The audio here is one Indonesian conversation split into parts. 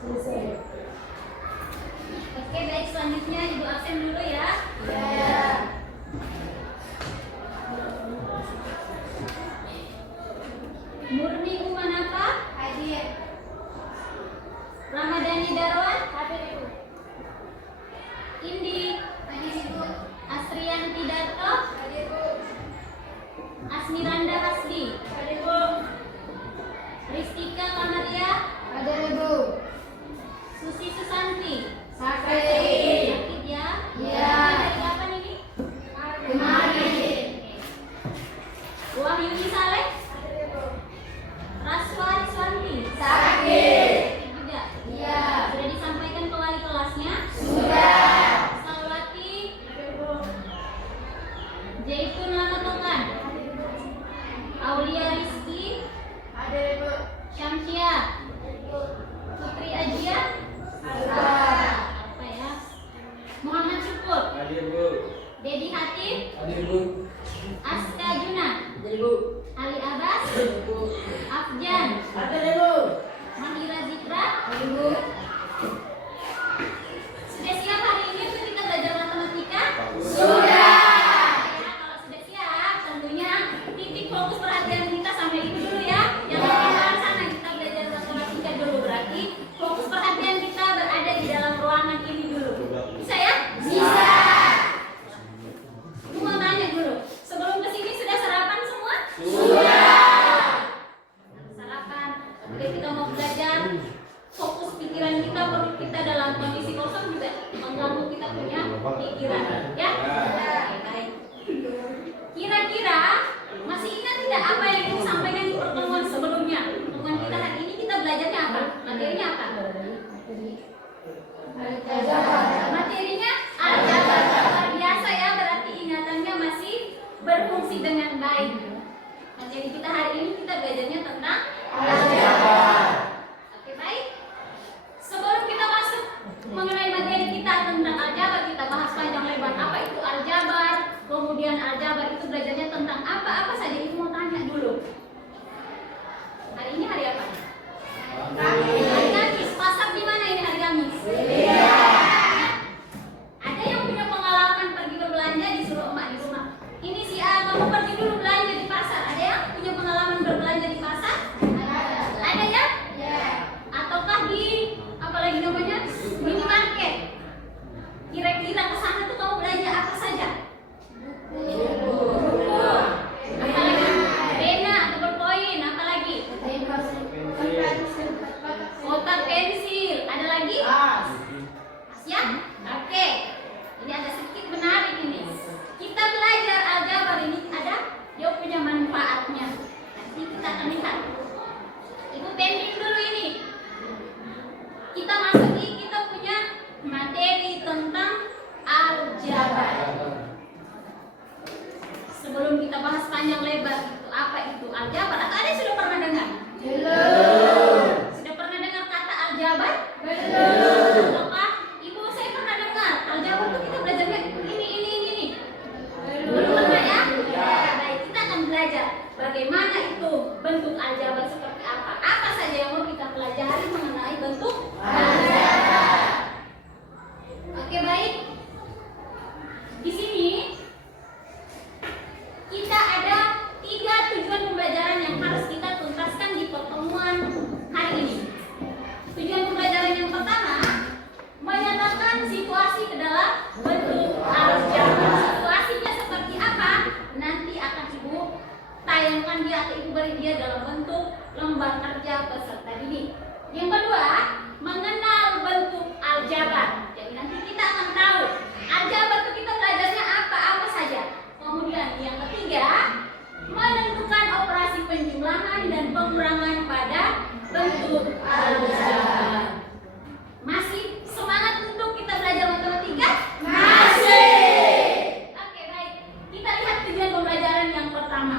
Selesai. Oke, baik, selanjutnya Ibu absen dulu ya. Ya. Murni Umanapa, Hadir. Ramadhani Darwan, Hadir Ibu. Indi, Hadir Ibu. Astrianti Darto, Hadir Bu. Asmiranda Hasdi, Hadir Bu. Ristika Kamaria, Hadir Ibu. Susi Susanti. Sakit. Sakit ya? Iya. Dari kapan ini? Kemarin. Wahyuni Saleh, Hadir Ibu. Raswa Riswanti. Sakit. Sakit juga. Iya. Sudah disampaikan ke wali kelasnya? Sudah. Salwati, Hadir Bu. Jaitun Lamatokan, Hadir Ibu. Aulia Rizki, Hadir Ibu. Syamsia, Hadir Bu. Putri Ajia, Hadir. apa ya? Muhammad Syukur, Hadir Bu. Dedi Hatip, Hadir Bu. Aska Juna, Hadir Bu. Ali Abbas, Hadir Bu. Afjan, Hadir Bu. Mahira Zikra. Hadir Bu. Sudah siap hari ini untuk kita belajar matematika? Sudah. Ya, kalau sudah siap, tentunya titik fokus perhatian kita sampai itu dulu ya. Yang di luar sana kita belajar matematika dulu, berarti fokus perhatian kita berada di dalam ruangan ini dulu. Bisa ya? Bisa. Aku mau tanya dulu, sebelum kesini sudah sarapan semua? Sudah. Sarapan. Oke, kita mau belajar. Fokus pikiran kita, perut kita dalam kondisi kosong juga mengganggu kita punya pikiran. Ya? Oke, baik. Kira-kira masih ingat tidak apa yang Ibu sampaikan di pertemuan sebelumnya? Pertemuan kita hari ini kita belajarnya apa? Materinya apa? Materinya aljabar. Luar biasa ya, berarti ingatannya masih berfungsi dengan baik. Materi kita hari ini kita belajarnya tentang aljabar. Oke, baik. Sebelum kita masuk mengenai materi kita tentang aljabar, kita bahas panjang lebar apa itu aljabar. Kemudian aljabar itu belajarnya tentang apa saja. Ibu mau tanya dulu. Hari ini hari apa? Hari Kamis. Pasar di mana ini hari Kamis? Ada yang punya pengalaman pergi berbelanja disuruh emak di rumah. Ini si A, kamu pergi dulu belanja di pasar. Ada yang punya pengalaman berbelanja di pasar? Ada ya? Ataukah di apa lagi namanya? Minimarket. Kira-kira ke sana tuh kamu belanja apa saja? Apalagi pena atau berpoin, apalagi? Kotak pensil, ada lagi? Ya? Oke. Ini ada sedikit menarik ini. Kita belajar aljabar ini ada dia punya manfaatnya. Nanti kita akan lihat. Ibu pending dulu ini. Kita masuki kita punya materi tentang aljabar. Sebelum kita bahas panjang lebar itu apa itu aljabar? Atau ada yang sudah pernah dengar? Belum. Sudah pernah dengar kata aljabar? Belum. Apa? Ibu saya pernah dengar. Aljabar itu kita belajarnya ini. Belum pernah ya? Baik, kita akan belajar bagaimana itu bentuk aljabar seperti apa. Apa saja yang mau kita pelajari mengenai bentuk aljabar. Oke, baik. Di sini kita ada 3 tujuan pembelajaran yang harus kita tuntaskan di pertemuan hari ini. Tujuan pembelajaran yang pertama menyatakan situasi ke dalam bentuk aljabar. Situasinya seperti apa? Nanti akan Ibu tayangkan dia atau Ibu beri dia dalam bentuk lembar kerja peserta didik. Yang kedua, mengenal bentuk aljabar. Jadi nanti kita akan tahu aljabar itu kita belajarnya apa saja. Kemudian yang ketiga, menentukan operasi penjumlahan dan pengurangan pada bentuk aljabar. Masih semangat untuk kita belajar matematika? Masih. Oke, baik. Kita lihat tujuan pembelajaran yang pertama.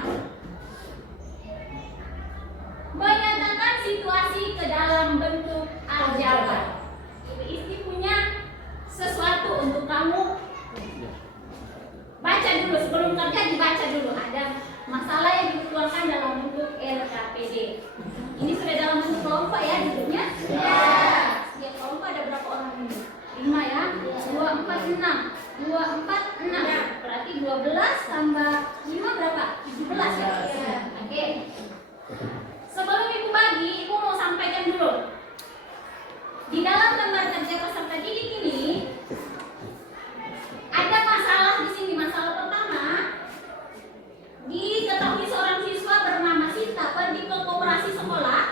Menyatakan situasi ke dalam bentuk Di dalam lembar kerja peserta didik ini ada masalah di sini. Masalah pertama, diketahui seorang siswa bernama Sinta pergi ke koperasi sekolah.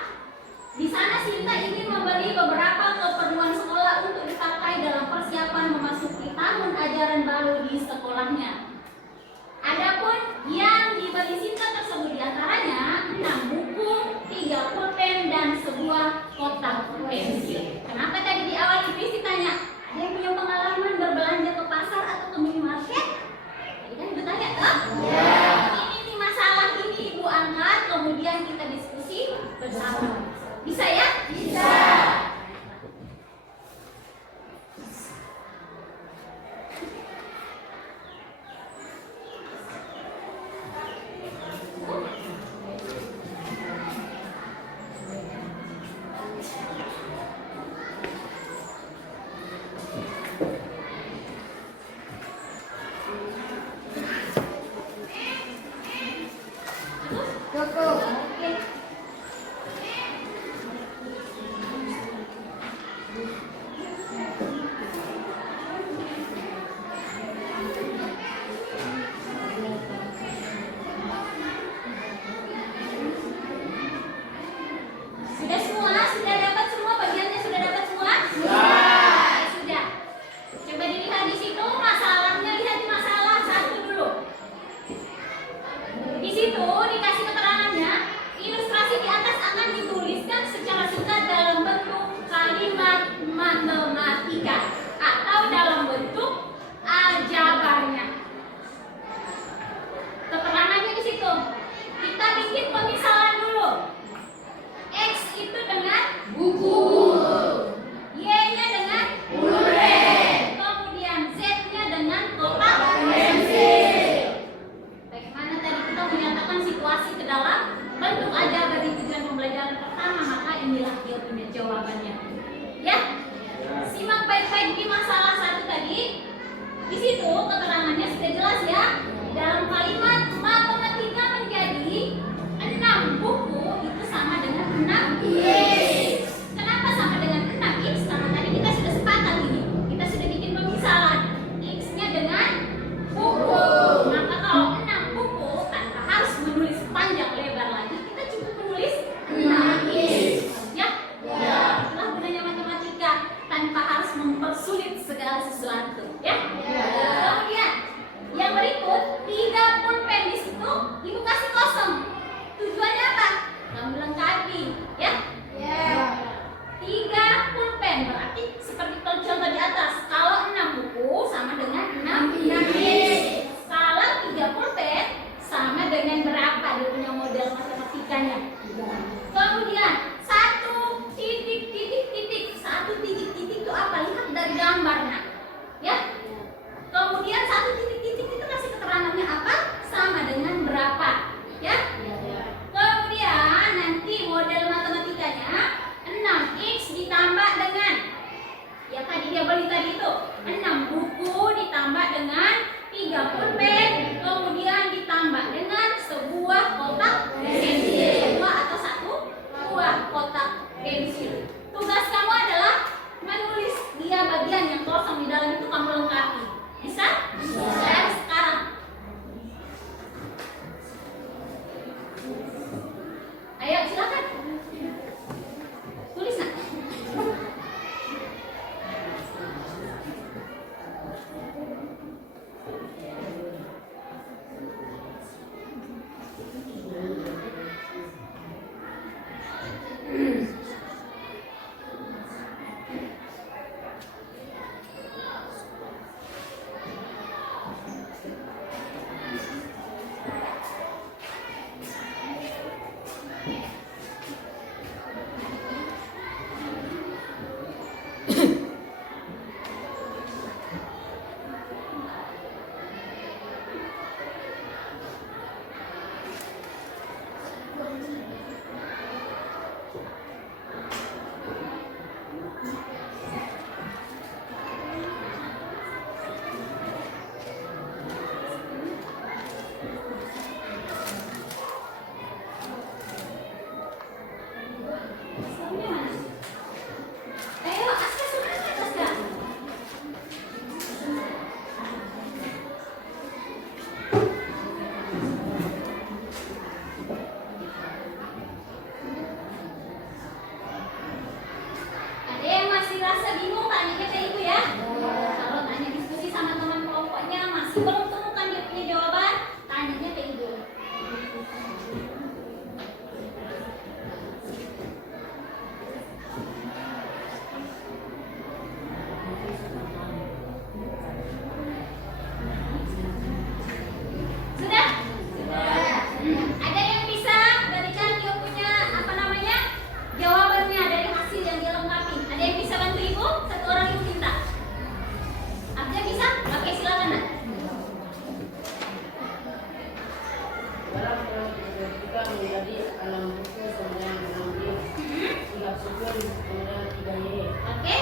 Di sana Sinta ingin membeli beberapa keperluan sekolah untuk dipakai dalam persiapan memasuki tahun ajaran baru di sekolahnya. Adapun yang dibeli Sinta tersebut diantaranya 6 buku, 3 pulpen, dan sebuah kotak pensil. Kenapa tadi di awal Ibu tanya, ada yang punya pengalaman berbelanja ke pasar atau ke minimarket? Tadi kan Ibu tanya, ini masalah ini Ibu angkat, kemudian kita diskusi bersama. Bisa ya? Bisa. Cukup. Oke. Sudah semua? Sudah dapat semua bagiannya? Sudah dapat semua? Sudah. Sudah. Coba dilihat di situ masalahnya, lihat di masalah satu dulu. Di situ dikasih keterangannya, ilustrasi di atas akan dituliskan secara singkat dalam bentuk kalimat matematika atau dalam bentuk aljabarnya. Keterangannya di situ. Kita bikin pemisalan dulu. X itu dengan Buku. Y-nya dengan Pulpen. kemudian Z-nya dengan kotak Pensil. Bagaimana tadi kita menyatakan situasi ke dalam bentuk aljabar di tujuan pembelajaran pertama, maka inilah dia punya jawabannya. Ya, simak baik-baik di masalah satu tadi. Di situ keterangannya sudah jelas ya. Dalam kalimat matematika menjadi 6 buku itu sama dengan 6 X. Kenapa sama dengan 6 X? Karena tadi kita sudah sepakat ini. Kita sudah bikin pemisalan. X-nya dengan buku. Maka kalau 6 buku tanpa harus menulis panjang lebar lagi, kita cukup menulis 6X. Ya? Itulah gunanya matematika, tanpa harus mempersulit segala sesuatu. Ya? Kemudian yang berikut sebelum temukan dia punya jawaban, tanyanya ke ibu. Sudah? Ada yang bisa berikan dia punya apa namanya jawabannya dari hasil yang dilengkapi? Ada yang bisa bantu ibu? Satu orang ibu minta. Abda bisa? Oke, silakan nak. Juga menjadi alam buku kemudian 6D 3 sukun kemudian 3Y Oke.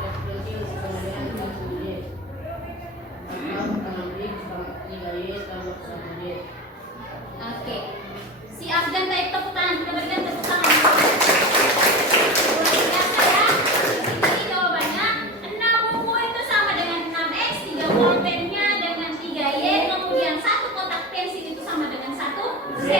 arti kemudian 1D tambah 6D 3Y tambah 1D. Oke. Si Afgan tarik tepuk tangan, kita berikan tepuk tangan. Boleh lihat saya? Ini jawabannya 6 buku itu sama dengan 6X, 3 pulpennya dengan 3Y, kemudian 1 kotak pensil itu sama dengan 1Z.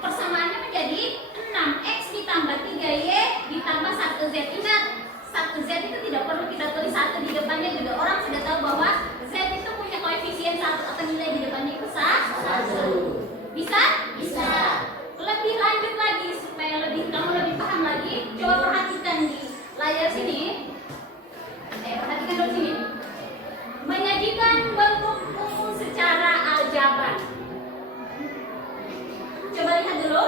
Persamaannya menjadi 6X ditambah 3Y ditambah 1Z. Ingat, 1Z itu tidak perlu kita tulis 1 di depannya, juga orang sudah tahu bahwa Z itu punya koefisien 1 atau nilai di depannya itu 1. Bisa? Bisa. Lebih lanjut lagi supaya kamu lebih paham lagi, coba perhatikan di layar sini. Perhatikan dulu sini. Menyajikan bentuk umum secara aljabar. Coba lihat dulu.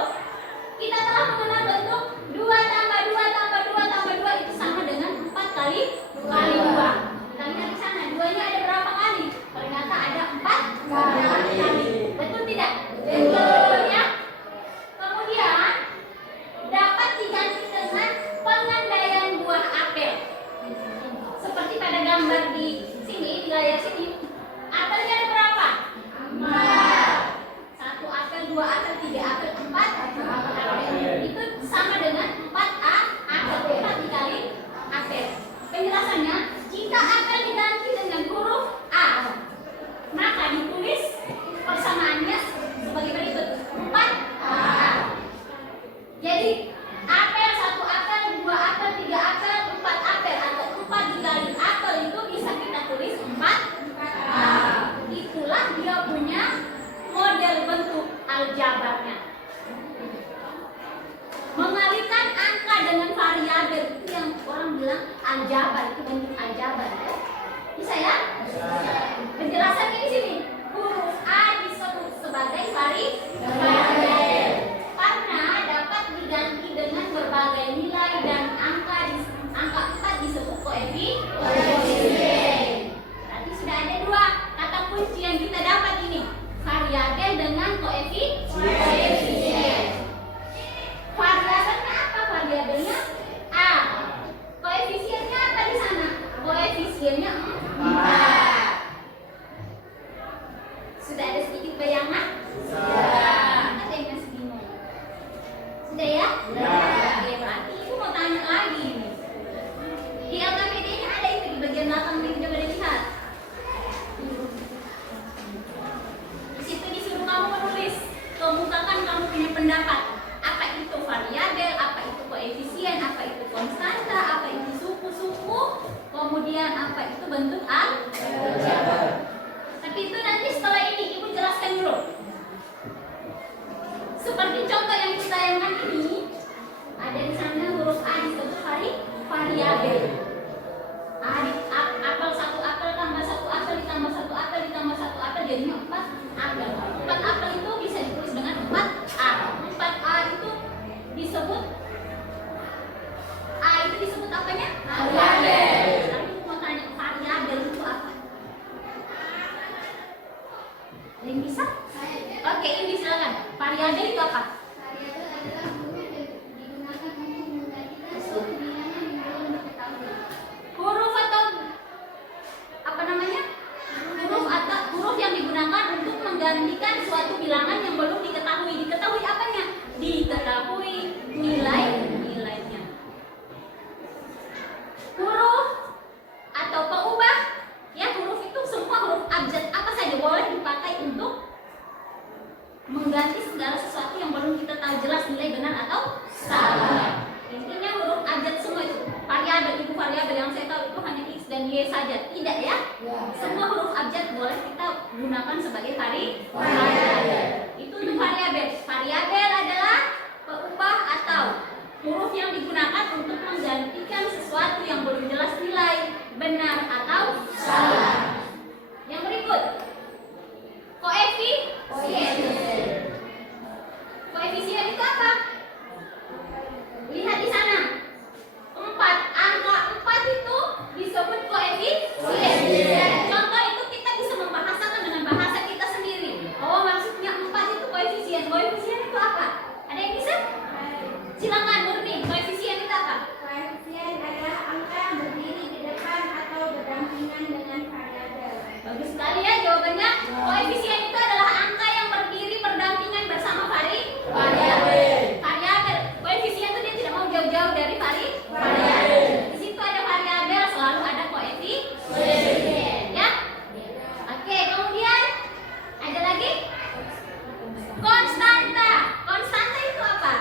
Kita telah mengenal bentuk 2 tambah 2 tambah 2 tambah 2 itu sama dengan 4 kali 2 kali 2. Kita lihat di sana, 2-nya ada berapa kali? Ternyata ada 4 kali. Betul tidak? Betul ya. Kemudian dapat diganti dengan pengandaian buah apel. Seperti pada gambar di sini, di layar sini. Apelnya ada berapa? 4. 1 apel, 2 apel, 3 apel, 4 apel. Itu sama dengan 4 apel. 4 dikali apel. Penjelasannya, jika apel diganti dengan huruf A, maka ditulis persamaannya sebagai berikut 4A. Jadi apel 1 apel, 2 apel, 3 apel, 4 apel atau 4 dikali apel itu bisa kita tulis 4A. Itulah dia punya model bentuk aljabarnya. Mengalihkan angka dengan variabel itu yang orang bilang aljabar, itu bentuk aljabar ya. Bisa ya? Penjelasannya di sini. Huruf A disebut sebagai variabel karena dapat diganti dengan berbagai nilai dan angka 4 disebut koefisien. Berarti sudah ada 2 kata kunci yang kita dapat ini. Variabel dengan koefisien. Variabelnya apa? Variabelnya A. Koefisiennya apa di sana? Koefisiennya 4. Sudah ada sedikit bayangan? Sudah. Ada yang masih bingung? Sudah ya? Sudah. Oke, berarti ibu mau tanya lagi nih. Di LKPD-nya ada itu di bagian belakang nih, coba dilihat. Di situ disuruh kamu menulis, kemukakan kamu punya pendapat. Apa itu variabel, apa itu koefisien, apa itu konstanta, apa itu suku-suku, kemudian apa itu bentuk aljabar. Tapi itu nanti setelah ini ibu jelaskan dulu. Seperti contoh yang kita tayangkan ini, ada di sana huruf A disebut variabel. Apel 1 apel tambah 1 apel ditambah 1 apel ditambah 1 apel jadinya 4 apel. 4 apel itu bisa ditulis dengan 4A. 4A itu disebut apanya? Variabel. Tapi mau tanya variabel itu apa? Ada yang bisa? Oke, ini silakan. Variabel itu apa? Variabel adalah huruf yang digunakan untuk menggantikan suatu bilangan yang belum diketahui. Huruf atau apa namanya? Huruf yang digunakan untuk menggantikan suatu bilangan yang belum diketahui. Diketahui apanya? Diketahui nilainya. Huruf atau pengubah, ya huruf itu semua huruf abjad apa saja boleh dipakai untuk mengganti segala sesuatu yang belum kita tahu jelas nilai benar atau salah. Intinya huruf abjad semua itu. Variabel yang saya tahu itu hanya X dan Y G saja, tidak ya? Semua huruf abjad boleh kita gunakan sebagai variabel. Itu untuk variabel. Variabel adalah peubah atau huruf yang digunakan untuk menggantikan sesuatu yang belum jelas nilai, benar atau salah. Yang berikut, koefisien. Koefisien itu apa? Lihat di sana. 4, angka 4 itu disebut koefisien. Contoh itu kita bisa membahasakan dengan bahasa kita sendiri. Oh, maksudnya 4 itu koefisien. Koefisien itu apa? Ada yang bisa? Silakan Murni. Koefisien itu apa? Koefisien adalah angka yang berdiri di depan atau berdampingan dengan variabel. Bagus sekali ya jawabannya. Koefisien itu adalah angka yang berdiri berdampingan bersama variabel. Variabel. Koefisien itu dia tidak mau jauh-jauh dari variabel. Di situ ada variabel, selalu ada koefisien. Ya. Oke, kemudian ada lagi konstanta. Konstanta itu apa?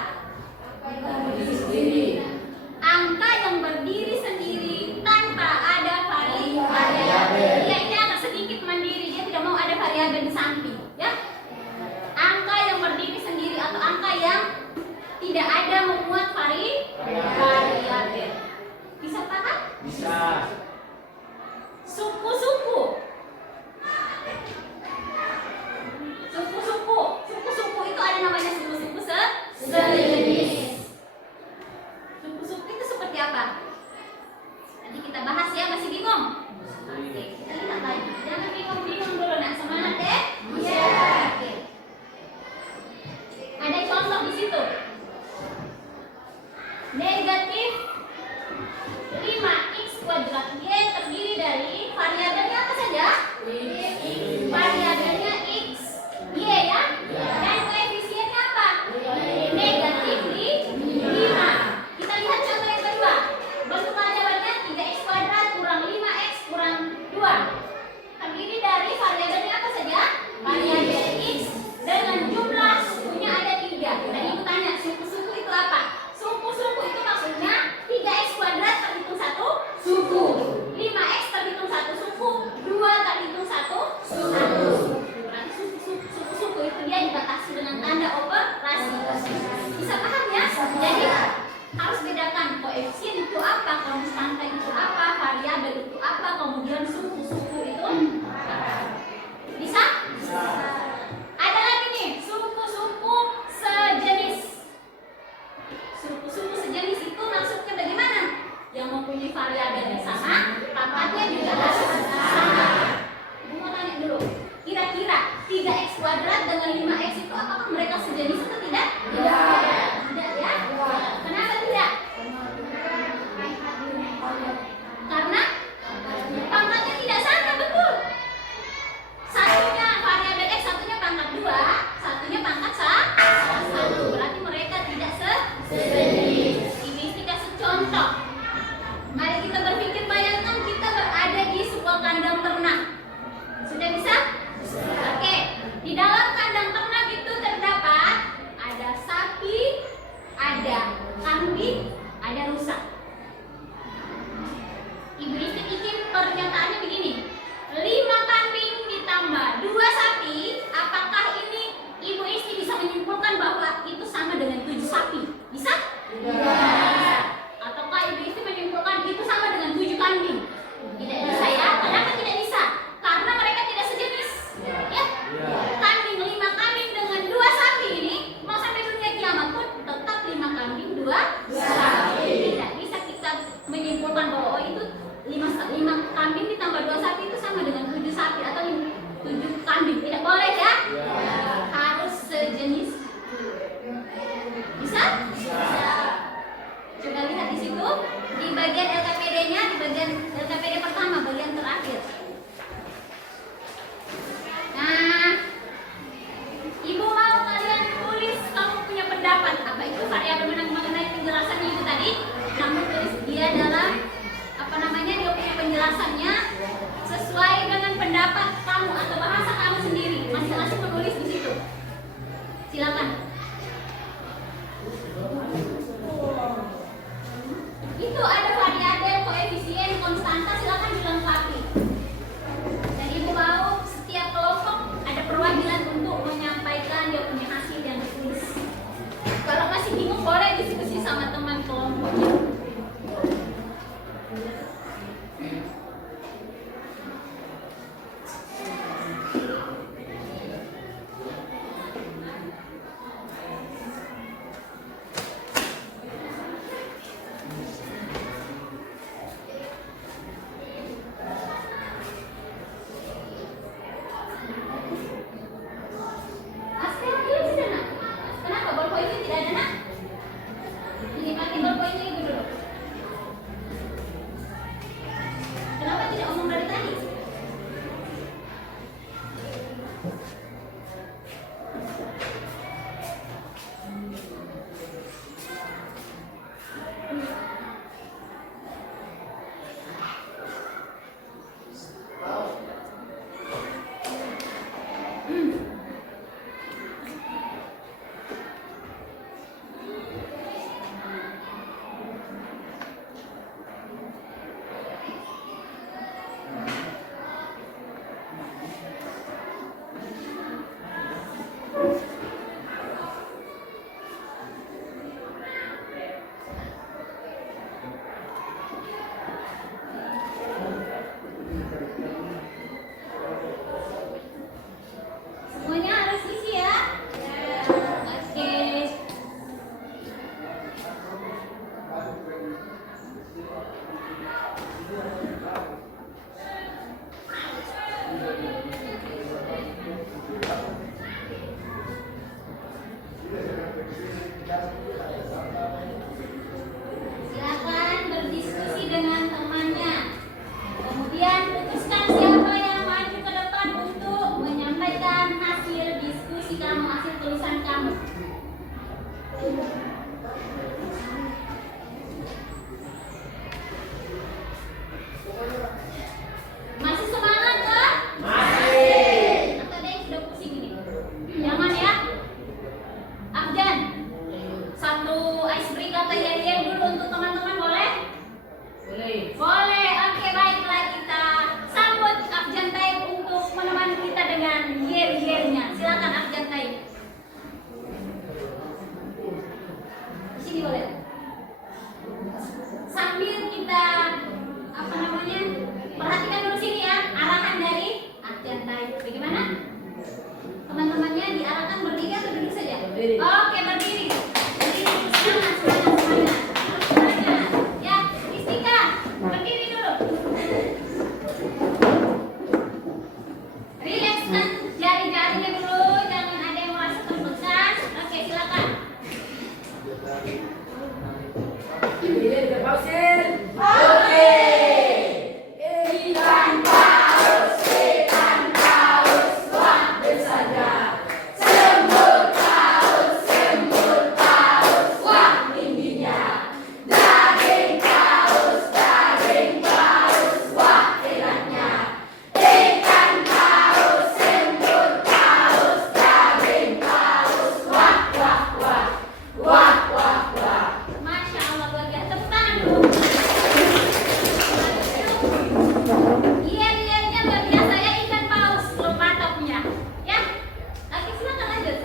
Angka yang berdiri sendiri tanpa ada variabel. Dia agak sedikit mandiri, dia tidak mau ada variabel di samping, ya. Angka yang berdiri sendiri atau angka yang tidak ada memuat variabel. Bisa paham? Bisa. Suku-suku. Suku-suku itu ada namanya suku-suku sejenis. Suku-suku itu seperti apa? Nanti kita bahas ya, masih bingung? Oke, kita lihat lagi. Jangan bingung-bingung dulu, nak. Semangat ya? Iya. Oke. Ada contoh di situ. Negatif 5x kuadrat y terdiri dari variabelnya apa saja? Variabelnya x, y ya. Dan koefisiennya apa? Negatif 5. Kita lihat contoh yang kedua. Bentuk variabelnya 3x kuadrat kurang 5x kurang 2. Terdiri dari variabelnya apa saja? Variabel x dengan jumlah sukunya ada 3. Dan ibu tanya, suku-suku itu apa? Suku-suku itu maksudnya 3x kuadrat terhitung 1 suku, 5x terhitung 1 suku, 2 terhitung 1 suku. Berarti suku-suku itu dia dibatasi dengan tanda operasi. Bisa paham ya? Jadi harus bedakan koefisien itu apa, konstanta itu apa, variabel itu apa, kemudian suku-suku itu apa. Bisa? Ada lagi nih, suku-suku sejenis. Suku-suku sejenis itu maksudnya bagaimana? Yang mempunyai variabel yang sama, pangkatnya juga harus sama. Ibu mau tanya dulu, kira-kira 3x kuadrat dengan 5x itu apakah mereka sejenis atau tidak? Tidak ya? Kenapa tidak? Karena pangkatnya tidak sama, betul. Satunya variabel x, satunya pangkat 2, satunya pangkat 1. Berarti mereka tidak sejenis. Ini dikasih contoh. Mari kita berpikir, bayangkan kita berada di sebuah kandang ternak. Sudah bisa? Oke. Di dalam kandang ternak itu terdapat ada sapi, ada kambing, ada rusa. Ibu Isti bikin pernyataannya begini. 5 kambing ditambah 2 sapi, apakah ini Ibu Isti bisa menyimpulkan bahwa itu sama dengan 7 sapi? Bisa? Tidak. Ataukah Ibu Isti menyimpulkan itu sama dengan 7 kambing? Tidak bisa ya. Kenapa tidak bisa? Karena mereka tidak sejenis. Ya? Kambing 5 kambing dengan 2 sapi ini mau sampai dunia kiamat pun tetap 5 kambing 2 sapi. Tidak bisa kita menyimpulkan bahwa itu 5 kambing ditambah 2 sapi itu sama dengan 7 sapi atau 7 kambing. Tidak boleh ya? Harus sejenis. Bisa? Coba lihat di situ di bagian LKPD-nya, di bagian LKPD pertama, bagian terakhir. Nah, Ibu mau kalian tulis, kamu punya pendapat apa itu variabel mengenai penjelasannya itu tadi. Kamu tulis dia dalam dia punya penjelasannya sesuai dengan pendapat kamu atau bahasa kamu sendiri. Masing-masing menulis di situ. Silakan. Itu ada variabel, koefisien, konstanta, silakan dilengkapi. Askar dia sudah nak. Kenapa bolpoinnya tidak ada nak? Ini pakai bolpoinnya ibu dulu. Kenapa tidak omong dari tadi? Semuanya harus isi ya. Oke. Silakan berdiskusi dengan temannya. Kemudian putuskan siapa yang maju ke depan untuk menyampaikan hasil diskusi kamu, hasil tulisan kamu. Masih semangat kan? Masih. Atau ada yang sudah pusing ini? Jangan ya. Abjan, satu icebreaker atau yel-yel dulu untuk teman-teman boleh? Boleh. Boleh, oke baiklah kita sambut Abjan Taib untuk menemani kita dengan yel-yelnya. Silakan Abjan Taib. Di sini boleh. Sambil kita perhatikan dulu sini ya, arahan dari Abjan Taib. Bagaimana? Teman-temannya diarahkan berdiri atau duduk saja? Berdiri. Oke, berdiri. Berdiri, semangat. Semangat. Ya, Istika, berdiri dulu. Rilekskan jari-jarinya dulu, jangan ada yang merasa tertekan. Oke, silakan. Ini berpausin. Masya Allah, luar biasa. Tepuk tangan dulu. Iya-iyanya luar biasa ya, ikan paus belum patoknya. Ya, oke silakan lanjut.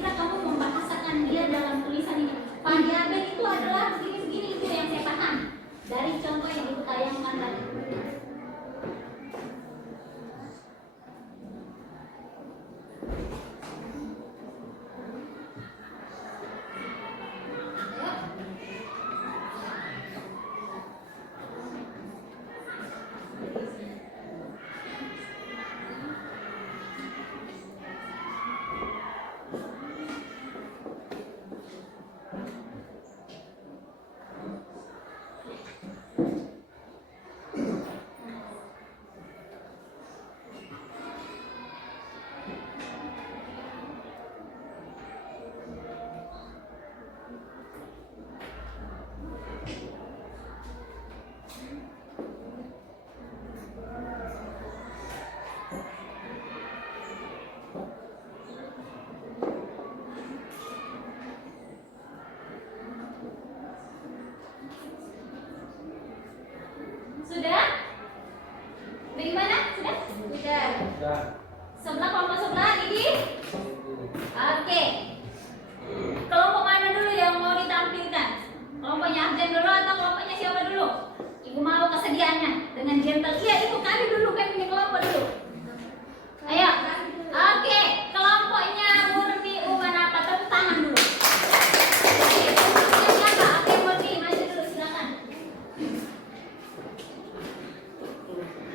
kira-kira kamu membahasakan dia dalam tulisan ini. Variabel itu adalah begini-begini, itu yang saya paham dari contoh yang ibu tayangkan tadi. Sudah? Bagaimana? Sudah? Sudah. Sebelah kelompok sebelah ini? Oke. Kelompok mana dulu yang mau ditampilkan? Kelompoknya Abden dulu atau kelompoknya siapa dulu? Ibu mau kesediaannya dengan gentle. Iya, ibu kali dulu kan punya kelompok dulu. Ayo. Oke, kelompoknya Murni Umanapa, tepuk tangan dulu. Oke, kelompoknya siapa? Oke, Murni, maju dulu, silakan.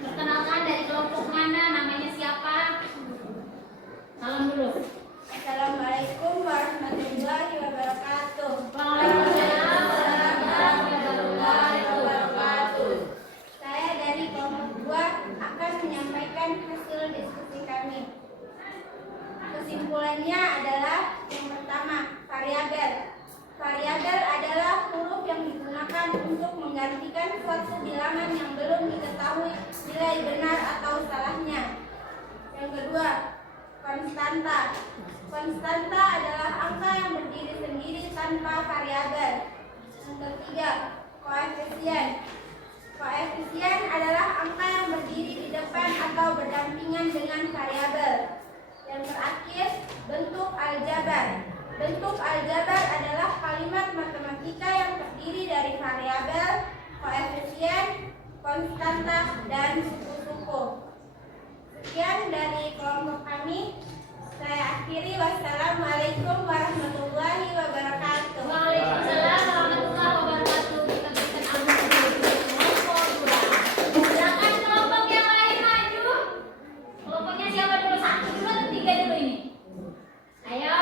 Perkenalkan dari kelompok mana, namanya siapa? Salam dulu. Assalamualaikum warahmatullahi wabarakatuh. Waalaikumsalam warahmatullahi wabarakatuh. Saya dari kelompok 2 akan menyampaikan hasil diskusi kami. Kesimpulannya adalah yang pertama, variabel. Variabel adalah huruf yang digunakan untuk menggantikan suatu bilangan yang belum diketahui nilai benar atau salahnya. Yang kedua, konstanta. Konstanta adalah angka yang berdiri sendiri tanpa variabel. Yang ketiga, koefisien. Koefisien adalah angka yang berdiri di depan atau berdampingan dengan variabel. Yang terakhir, bentuk aljabar. Bentuk aljabar adalah kalimat matematika yang terdiri dari variabel, koefisien, konstanta, dan suku-suku. Sekian dari kelompok kami. Saya akhiri. Wassalamualaikum warahmatullahi wabarakatuh. Waalaikumsalam warahmatullahi wabarakatuh. Kita berikan apresiasi kelompok 2. Silakan kelompok yang lain maju. Kelompoknya siapa dulu? 1 dulu atau 3 dulu ini? Ayo.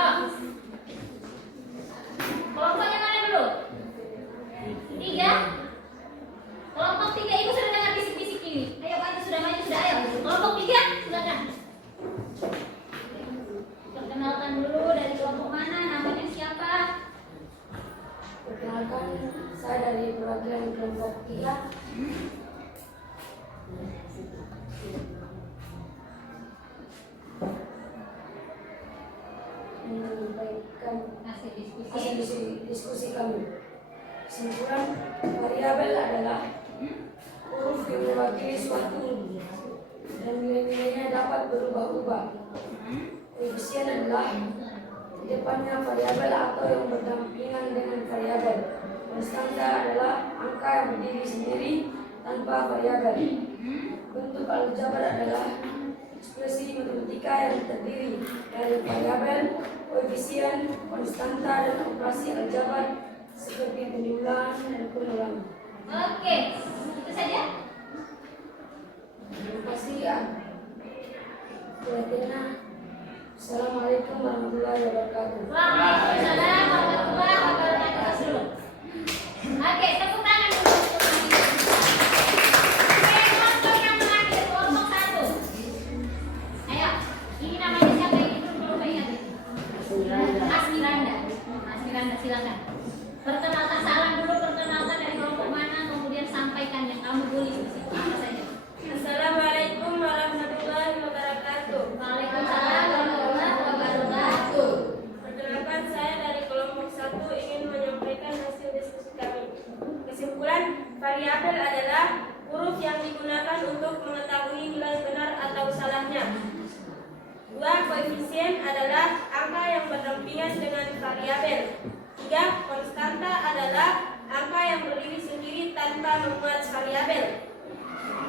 Kelompoknya mana dulu? 3. Kelompok 3 ibu sudah dengar bisik-bisik ini. Ayo maju, sudah maju, sudah ayo. Kelompok 3 silakan. Perkenalkan dulu dari kelompok mana, namanya siapa? Perkenalkan, saya dari perwakilan kelompok 3. Menyampaikan Hasil hasil diskusi. diskusi kami. Kesimpulan, variabel adalah huruf yang mewakili suatu dan nilai-nilainya dapat berubah-ubah. Koefisien adalah di depannya variabel atau yang berdampingan dengan variabel. Konstanta adalah angka yang berdiri sendiri tanpa variabel. Bentuk aljabar adalah ekspresi matematika yang terdiri dari variabel, koefisien, konstanta, dan operasi aljabar seperti penjualan dan pengulangan. Oke, itu saja. Terima kasih ya. Assalamualaikum warahmatullahi wabarakatuh. Waalaikumsalam warahmatullahi wabarakatuh. Oke, tepuk tangan dulu. Oke, kelompok yang terakhir, kelompok 1. Ayo, ini namanya siapa ini? Belum ingat. Asmiranda. Asmiranda, silakan. Perkenalkan, salam dulu, perkenalkan dari kelompok mana, kemudian sampaikan yang kamu tulis di situ apa saja. Assalamualaikum warahmatullahi wabarakatuh. Waalaikumsalam warahmatullahi wabarakatuh. Perkenalkan, saya dari kelompok 1 ingin menyampaikan hasil diskusi kami. Kesimpulan, variabel adalah huruf yang digunakan untuk mengetahui nilai benar atau salahnya. 2. Koefisien adalah angka yang berdampingan dengan variabel. 3. Konstanta adalah angka yang berdiri sendiri tanpa memuat variabel.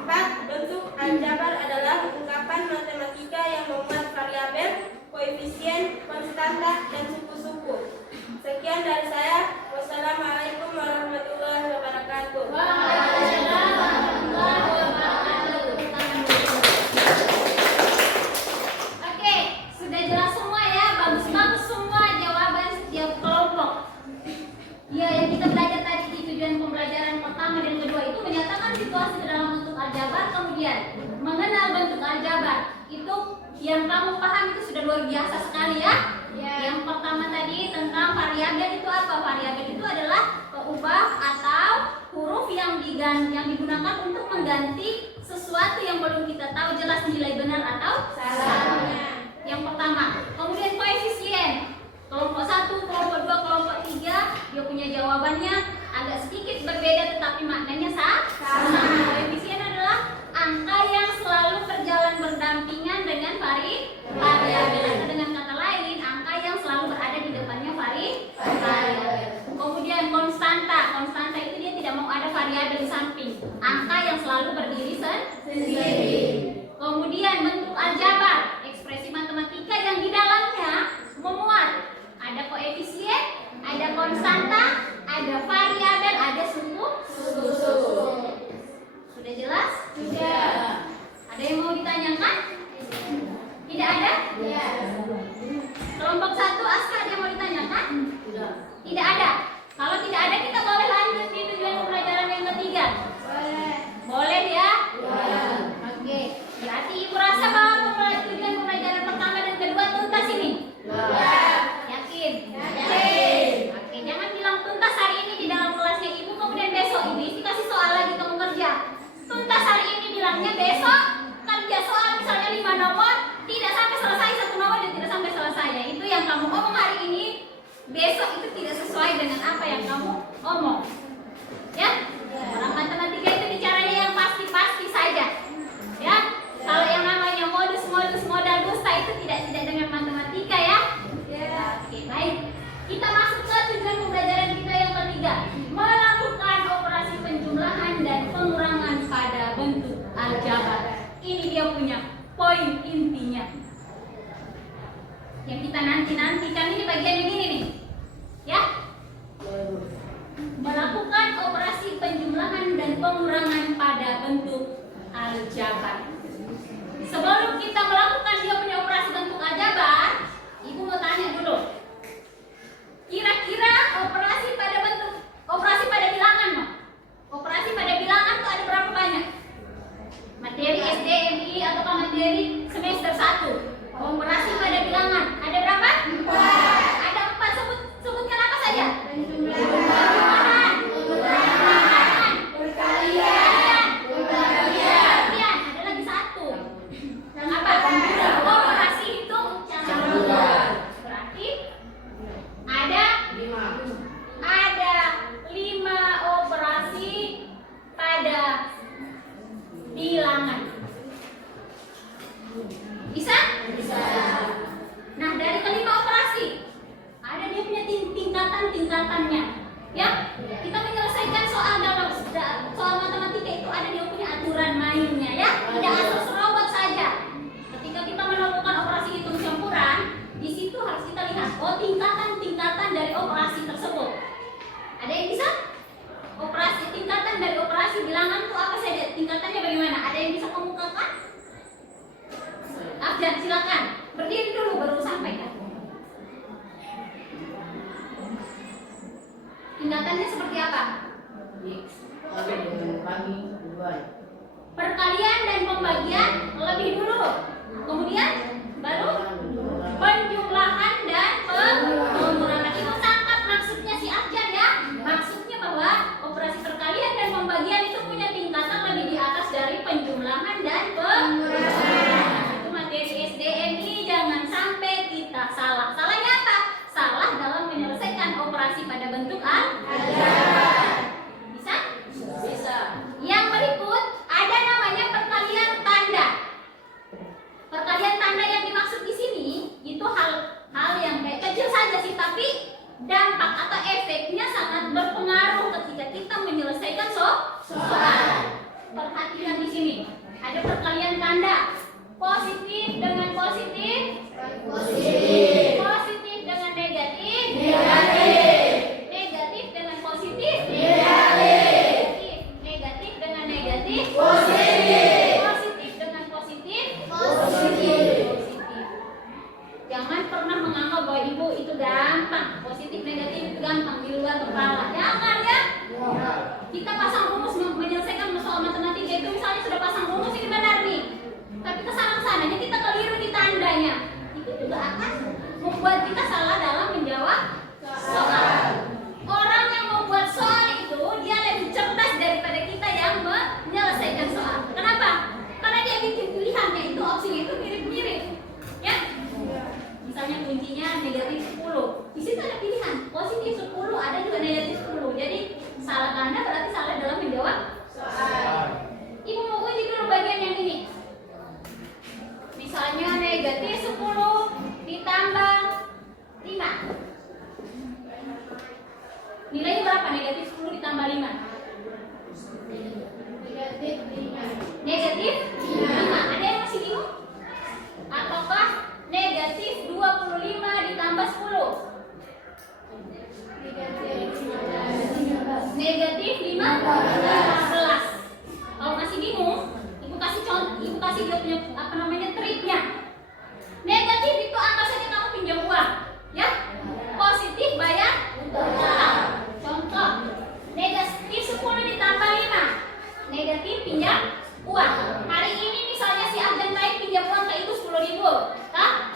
4. Bentuk aljabar adalah ungkapan matematika yang memuat variabel, koefisien, konstanta, dan suku-suku. Sekian dari saya. Wassalamualaikum warahmatullahi wabarakatuh. Waalaikumsalam warahmatullahi wabarakatuh. Oke, sudah jelas semua ya, bagus-bagus semua jawaban setiap kelompok. Ya, yang kita belajar tadi di tujuan pembelajaran pertama dan kedua itu menyatakan situasi dalam bentuk aljabar, kemudian mengenal bentuk aljabar. Itu yang kamu paham itu sudah luar biasa sekali ya. Yang pertama tadi tentang variabel itu apa? Variabel itu adalah peubah atau huruf yang digunakan untuk mengganti sesuatu yang belum kita tahu jelas nilai benar atau salahnya. Yang pertama. Kemudian koefisien. Kelompok 1, kelompok 2, kelompok 3 dia punya jawabannya agak sedikit berbeda tetapi maknanya sama. Koefisien adalah angka yang selalu berjalan berdampingan dengan variabel, atau dengan kata lain angka yang selalu berada di depannya variabel. Kemudian konstanta itu dia tidak mau ada variabel di samping, angka yang selalu berdiri sendiri. Kemudian bentuk aljabar, ekspresi matematika yang di dalamnya memuat ada koefisien, ada konstanta, ada variabel, ada suku. Sudah jelas? Sudah. Ada yang mau ditanyakan? Tidak ada? Iya. Kelompok 1 Aska ada yang mau ditanyakan? Tidak ada. Kalau tidak ada kita boleh lanjut di tujuan pembelajaran yang ketiga. Boleh ya? Oke. Berarti ibu rasa bahwa tujuan pembelajaran pertama dan kedua tuntas ini? Yakin? Oke, jangan bilang tuntas hari ini di dalam kelasnya ibu, kemudian besok ibu dikasih soal lagi kamu kerja. Tuntas hari ini bilangnya besok kerja soal misalnya 5 nomor, tidak sampai selesai 1 nomor dan tidak sampai selesai. Ya, itu yang kamu omong hari ini, besok itu tidak sesuai dengan apa yang kamu omong. Ya? Orang matematika itu bicaranya yang pasti-pasti saja. Ya? Kalau yang namanya modus-modus, modal dusta itu tidak dengan matematika ya. Oke, baik. Kita masuk ke tujuan pembelajaran kita yang ketiga, melakukan operasi penjumlahan dan pengurangan pada bentuk aljabar. Ini dia punya poin intinya. Yang kita nanti-nantikan ini bagian yang ini nih. Ya? Melakukan operasi penjumlahan dan pengurangan pada bentuk aljabar. Sebelum kita melakukan dia punya operasi bentuk aljabar, ibu mau tanya dulu. Kira-kira operasi pada bilangan, Ma? Operasi pada bilangan tuh ada berapa banyak? Materi SDMI atau materi semester 1. Operasi pada bilangan ada berapa? 4. Ada 4. Sebutkan apa saja? Penjumlahan, perkalian. Ada lagi 1. Apa? Operasi hitung campuran. Berarti ada 5 operasi pada bilangan. Bisa? Bisa. Nah, dari kelima operasi ada dia punya tingkatan-tingkatannya. Ya? Kita menyelesaikan soal matematika itu ada dia punya aturan mainnya ya. Tidak asal serobot saja. Ketika kita melakukan operasi hitung campuran, di situ harus kita lihat tingkatan-tingkatan dari operasi tersebut. Ada yang bisa? Tingkatan dari operasi bilangan itu apa saja? Tingkatannya bagaimana? Ada yang bisa mengemukakan? Abjan, silakan. Berdiri dulu baru sampaikan. Tingkatannya seperti apa? Perkalian dan pembagian lebih dulu. Kemudian baru penjumlahan dan pengurangan. Ibu tangkap maksudnya si Abjan ya. Maksudnya bahwa operasi perkalian dan pembagian itu punya tingkatan lebih di atas dari penjumlahan dan pengurangan. Itu materi SDMI, jangan sampai kita salah. Salahnya apa? Salah dalam menyelesaikan operasi pada bentuk aljabar. Bisa? Bisa. Yang berikut ada namanya perkalian tanda. tanda positif dengan positif, positif dengan negatif, negatif dengan positif, negatif dengan negatif, positif dengan positif, Jangan pernah menganggap bahwa ibu itu gampang, positif negatif itu gampang di luar kepala. Jangan ya. Kita pasang rumus menyelesaikan soal matematika itu misalnya sudah pasang rumus ini benar nih. Tapi kesana-sananya kita keliru di tandanya. Itu juga akan membuat kita salah dalam menjawab soal. Orang yang membuat soal itu dia lebih cerdas daripada kita yang menyelesaikan soal. Kenapa? Karena dia bikin pilihannya itu opsinya itu mirip-mirip. Ya? Misalnya kuncinya negatif 10. Di situ ada pilihan positif 10, ada juga negatif 10. Jadi salah tanda berarti salah dalam menjawab soal. Ibu mau uji dulu bagian yang ini. Misalnya negatif 10 ditambah 5. Nilainya berapa? Negatif 10 ditambah 5. Negatif 5. Ada yang masih bingung? Ataukah negatif 25 ditambah 10? Negatif 15. Kalau masih bingung, ibu kasih contoh, ibu kasih dia punya apa namanya triknya. Negatif itu anggap saja kamu pinjam uang, ya. Positif bayar utang. Contoh, negatif 10 ditambah 5. Negatif pinjam uang. Hari ini misalnya si Argentina pinjam uang ke ibu 10.000,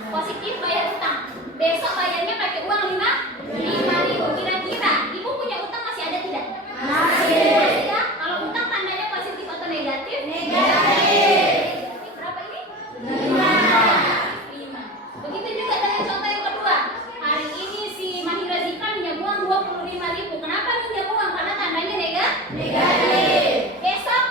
positif bayar utang. Besok bayarnya pakai uang 5.000. Kira-kira ibu punya utang masih ada tidak? Masih ya? Kalau utang tandanya positif atau negatif? Negatif. Berapa ini? 5. Begitu juga dengan contoh yang kedua. Hari ini si Mahira Zika pinjam uang 25.000. Kenapa pinjam uang? Karena tandanya negatif. Besok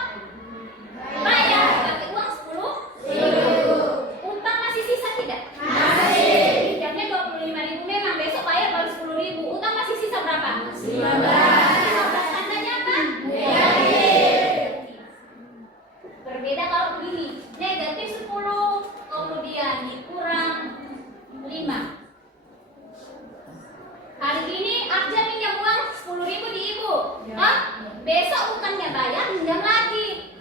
bayar pakai uang 10.000. Utang masih sisa tidak? Masih. Pinjamnya 25.000 memang, besok bayar baru 10.000. Utang masih sisa berapa? 15. Tandanya apa? Negatif. Berbeda kalau begini, negatif 10 kemudian dikurang 5. Hari ini Arja pinjam uang 10.000 di ibu. Besok utangnya bayar, pinjam lagi.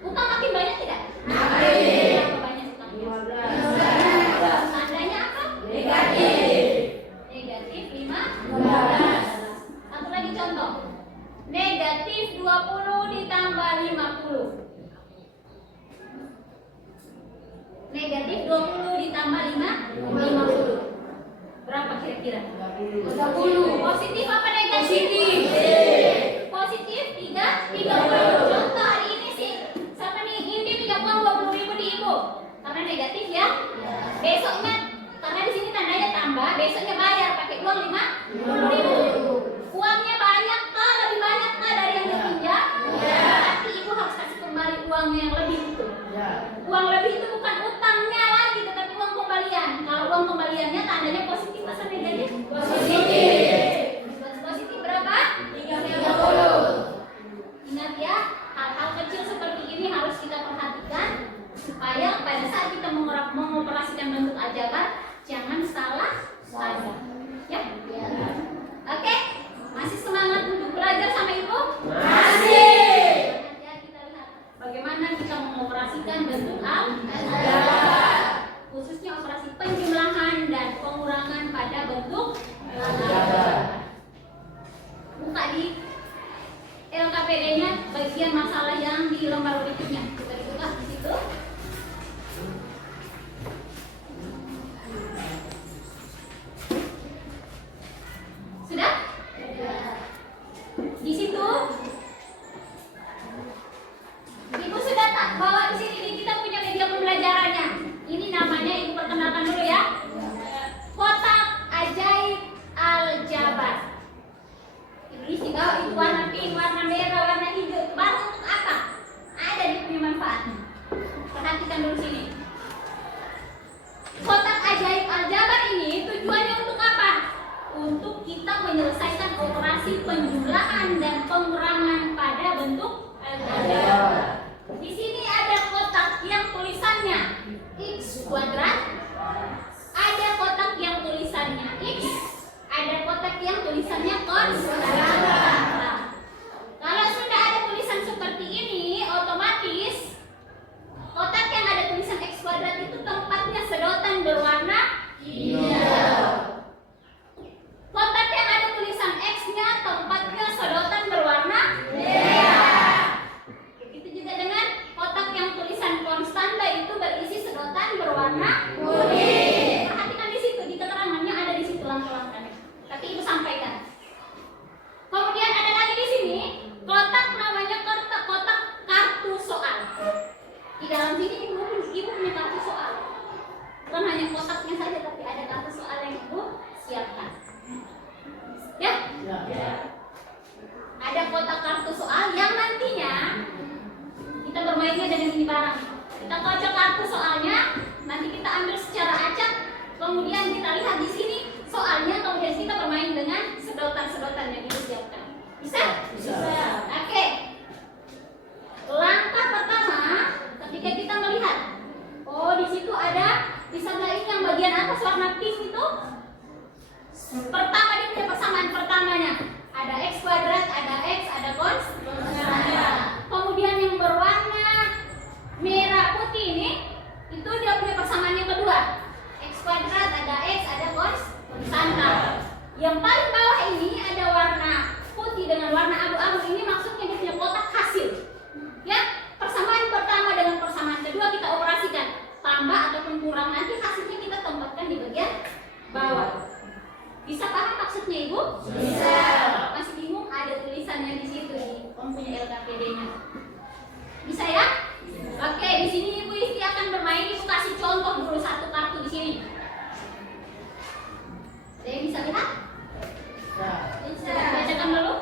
Utang makin banyak tidak? Berapa banyak utangnya? 15. Tandanya apa? Negatif. Negatif 15. Satu lagi contoh. Negatif 20 ditambah 50. Negatif 20 ditambah 50. Berapa kira-kira? 30. Positif apa negatif? Positif 30. Contoh hari ini sih, siapa nih? Ini pinjam uang 20.000 di ibu. Karena negatif ya. Besoknya, karena di sini tandanya tambah, besoknya bayar pakai uang 50.000. Uangnya banyak kah? Lebih banyak kah dari yang dipinjam? Tapi ibu harus kasih kembali uangnya yang lebih itu. Uang lebih itu bukan utangnya lagi, tetapi uang kembalian. Kalau uang kembaliannya tandanya positif atau negatif? Positif. Positif berapa? 30. Ingat ya, hal-hal kecil seperti ini harus kita perhatikan supaya pada saat kita mengoperasikan bentuk aljabar jangan salah tanda. Ya? Oke? Masih semangat untuk belajar sama ibu? Masih. Nanti ya kita lihat bagaimana kita mengoperasikan bentuk aljabar, khususnya operasi penjumlahan dan pengurangan pada bentuk aljabar. Buka di LKPD-nya bagian masalah yang di lembar berikutnya. Kita buka di situ. Sudah? Di situ ibu sudah tak bawa di sini, kita punya media pembelajarannya. Ini namanya, ibu perkenalkan dulu ya. Kotak ajaib aljabar. Isi bawah itu warna pink, warna merah, warna hijau. Baru untuk apa? Ada di punya manfaat. Perhatikan dulu sini. Kotak ajaib aljabar ini tujuannya untuk apa? Untuk kita menyelesaikan operasi penjumlahan dan pengurangan pada bentuk aljabar. Di sini dalam sini ibu punya kartu soal. Bukan hanya kotaknya saja, tapi ada kartu soal yang ibu siapkan. Ya? Ya. Ada kotak kartu soal yang nantinya kita bermainnya dengan ini barang. Kita kocok kartu soalnya, nanti kita ambil secara acak, kemudian kita lihat di sini soalnya, kemudian kita bermain dengan sedotan-sedotan yang ibu siapkan. Bisa? Bisa. Oke. Langkah pertama, ketika kita melihat, oh di situ ada di sebelah ini yang bagian atas warna pink itu. Pertama dia punya persamaan pertamanya. Ada x kuadrat, ada x, ada konstanta. Kemudian yang berwarna merah putih ini, itu dia punya persamaan yang kedua. X kuadrat, ada x, ada konstanta. Yang paling bawah ini ada warna putih dengan warna abu-abu, ini maksudnya dia punya kotak hasil. Ya, persamaan pertama dengan persamaan kedua kita operasikan, tambah ataupun kurang, nanti hasilnya kita tempatkan di bagian bawah. Bisa paham maksudnya ibu? Bisa. Kalau masih bingung ada tulisannya di situ, mempunyai LKPD-nya. Bisa ya? Oke, di sini ibu Isti akan bermain. Ibu kasih contoh dulu satu kartu di sini. Ada yang bisa lihat? Ya. Bisa. Bacakan dulu.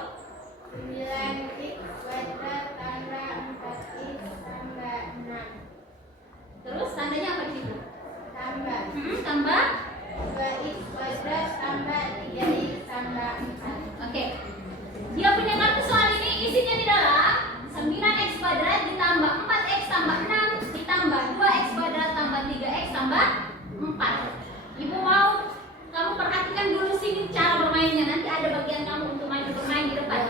9x kuadrat tambah 4x tambah 6 Terus tandanya apa di situ? tambah Tambah. 2x kuadrat tambah 3x tambah 4. Oke. Dia punya kartu soal ini isinya di dalam 9x kuadrat ditambah 4x tambah 6 ditambah 2x kuadrat tambah 3x tambah 4. Ibu mau kamu perhatikan dulu sini cara bermainnya. Nanti ada bagian kamu untuk bermain di depan.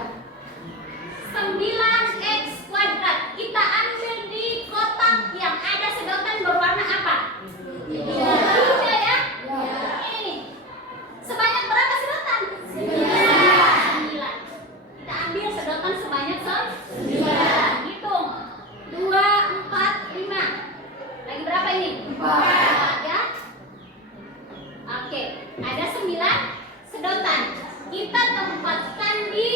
9x kuadrat kita ambil di kotak yang ada sedotan berwarna apa? Hijau ya? Ini sebanyak berapa sedotan? 9. Kita ambil sedotan sebanyak 9. Hitung 2, 4, 5. Lagi berapa ini? 4 ya? Oke, ada 9 sedotan. Kita tempatkan di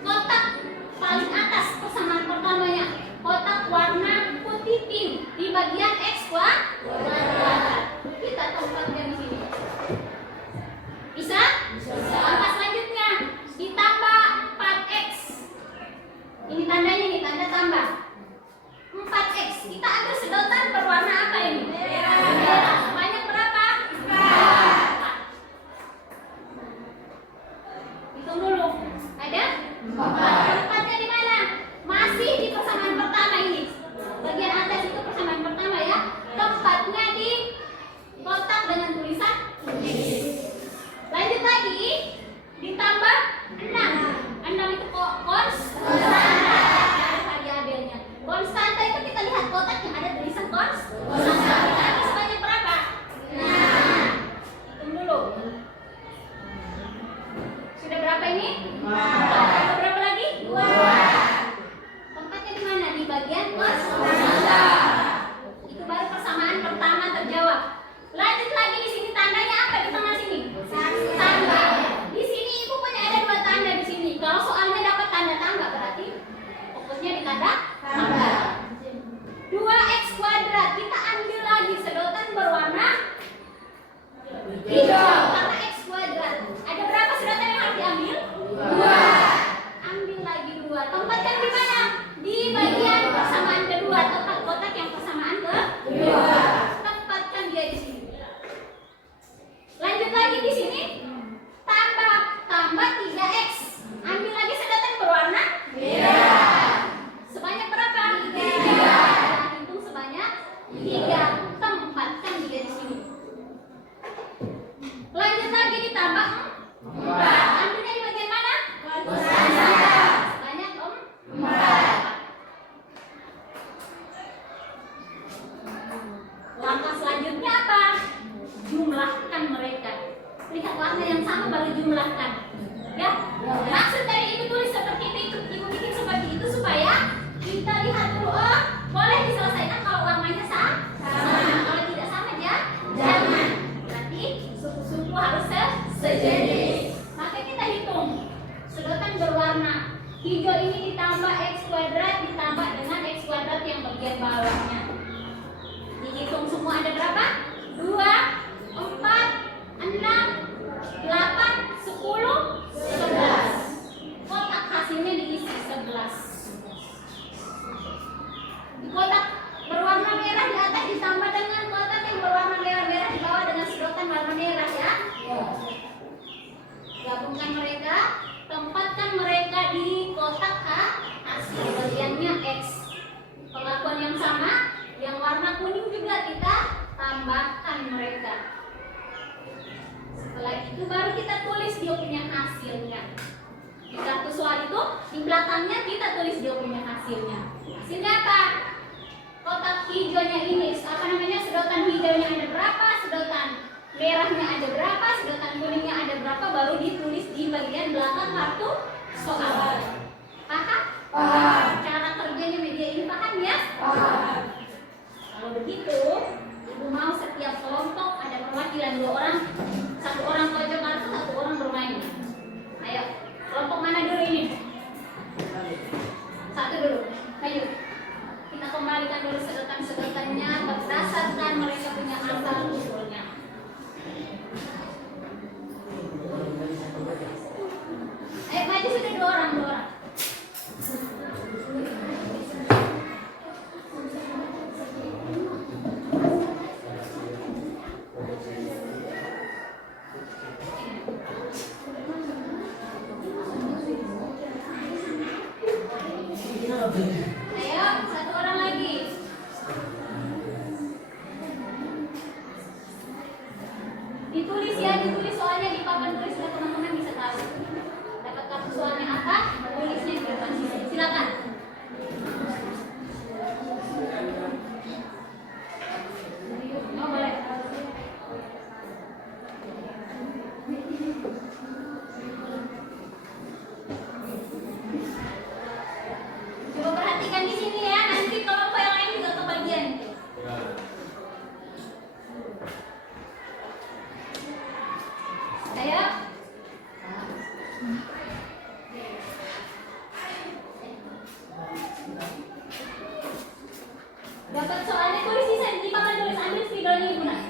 kotak paling atas persamaan pertamanya, kotak warna putih pink di bagian x kuadrat. Kita tempatkan di sini. Bisa? Langkah selanjutnya ditambah 4x. Ini tandanya nih, tanda tambah 4x. Kita ambil sedotan berwarna apa ini? Merah. Sebanyak berapa? 4. Hitung dulu. Ada? 4. Di mana? Masih di persamaan pertama ini. Bagian atas itu persamaan pertama ya. Tempatnya di kotak dengan tulisan X. Lanjut lagi, ditambah 6. 6 itu konstanta. Ada variabelnya. Konstanta itu kita lihat kotak yang ada tulisan konstanta. Kita ambil sebanyak berapa? 6. Hitung dulu. Sudah berapa ini? 4. Berapa lagi? 2. Tempatnya di mana? Di bagian konstanta. Itu baru persamaan pertama terjawab. Lanjut lagi, di sini tandanya apa di tengah sini? Tambah. Di sini ibu punya ada 2 tanda di sini. Kalau soalnya dapat tanda tambah berarti fokusnya di tanda tambah. 2x kuadrat kita ambil lagi sedotan berwarna hijau karena x kuadrat. Ada berapa sedotan yang harus diambil? 2. Ambil lagi 2. Tempatkan di mana? Di bagian persamaan kedua, tempat kotak yang persamaan kedua. Tempatkan dia di sini. Lanjut lagi di sini. Tambah 3x. Ambil lagi sedotan berwarna merah. Sebanyak berapa? 3. Hitung sebanyak 3. Tempatkan dia di sini. Lanjut lagi ditambah 4. Ambilnya di bagian mana? Sebanyak 4. Langkah selanjutnya apa? Jumlahkan mereka. Lihat warna yang sama baru jumlahkan. Ya. Maksud dari ibu tulis seperti itu, ibu bikin seperti itu supaya kita lihat dulu. Oh, boleh diselesaikan kalau warnanya sama. Kalau tidak sama ya, jangan. Berarti suku-suku harus sejenis. Maka kita hitung. Sedotan berwarna hijau ini ditambah x kuadrat ditambah dengan x kuadrat yang bagian bawahnya. Semua ada berapa? 2, 4, 6, 8, 10, 11. Kotak hasilnya diisi 11. Di kotak berwarna merah di atas ditambah dengan kotak yang berwarna merah-merah di bawah dengan sedotan warna merah ya. Gabungkan mereka, tempatkan mereka di kotak hasil bagiannya X. Perlakuan yang sama, yang warna kuning juga kita tambahkan mereka. Setelah itu baru kita tulis dia punya hasilnya. Di kartu soal itu di belakangnya kita tulis dia punya hasilnya. Hasilnya apa? Kotak hijaunya ini, sedotan hijaunya ada berapa, sedotan merahnya ada berapa, sedotan kuningnya ada berapa, baru ditulis di bagian belakang kartu soal. Paham? Paham. Cara kerjanya media ini paham ya? Paham. Kalau begitu, ibu mau setiap kelompok ada perwakilan 2 orang, 1 orang pojok kartu, 1 orang bermain. Ayo, kelompok mana dulu ini? 1 dulu, ayo. Kita kembalikan dulu sedotan-sedotannya berdasarkan mereka punya asal usulnya. Ayo maju sudah 2 orang, 2 orang. Ayo, 1 orang lagi. Ditulis ya, ditulis soalnya di papan tulis biar teman-teman bisa tahu. Dapat kartu soalnya apa? Tulisnya di depan sini. Silakan. Oh, boleh. Coba perhatikan di sini ya, nanti kelompok yang lain juga kebagian. Ayo. Dapat soalnya tulis di papan tulis, ambil spidolnya ibu nak.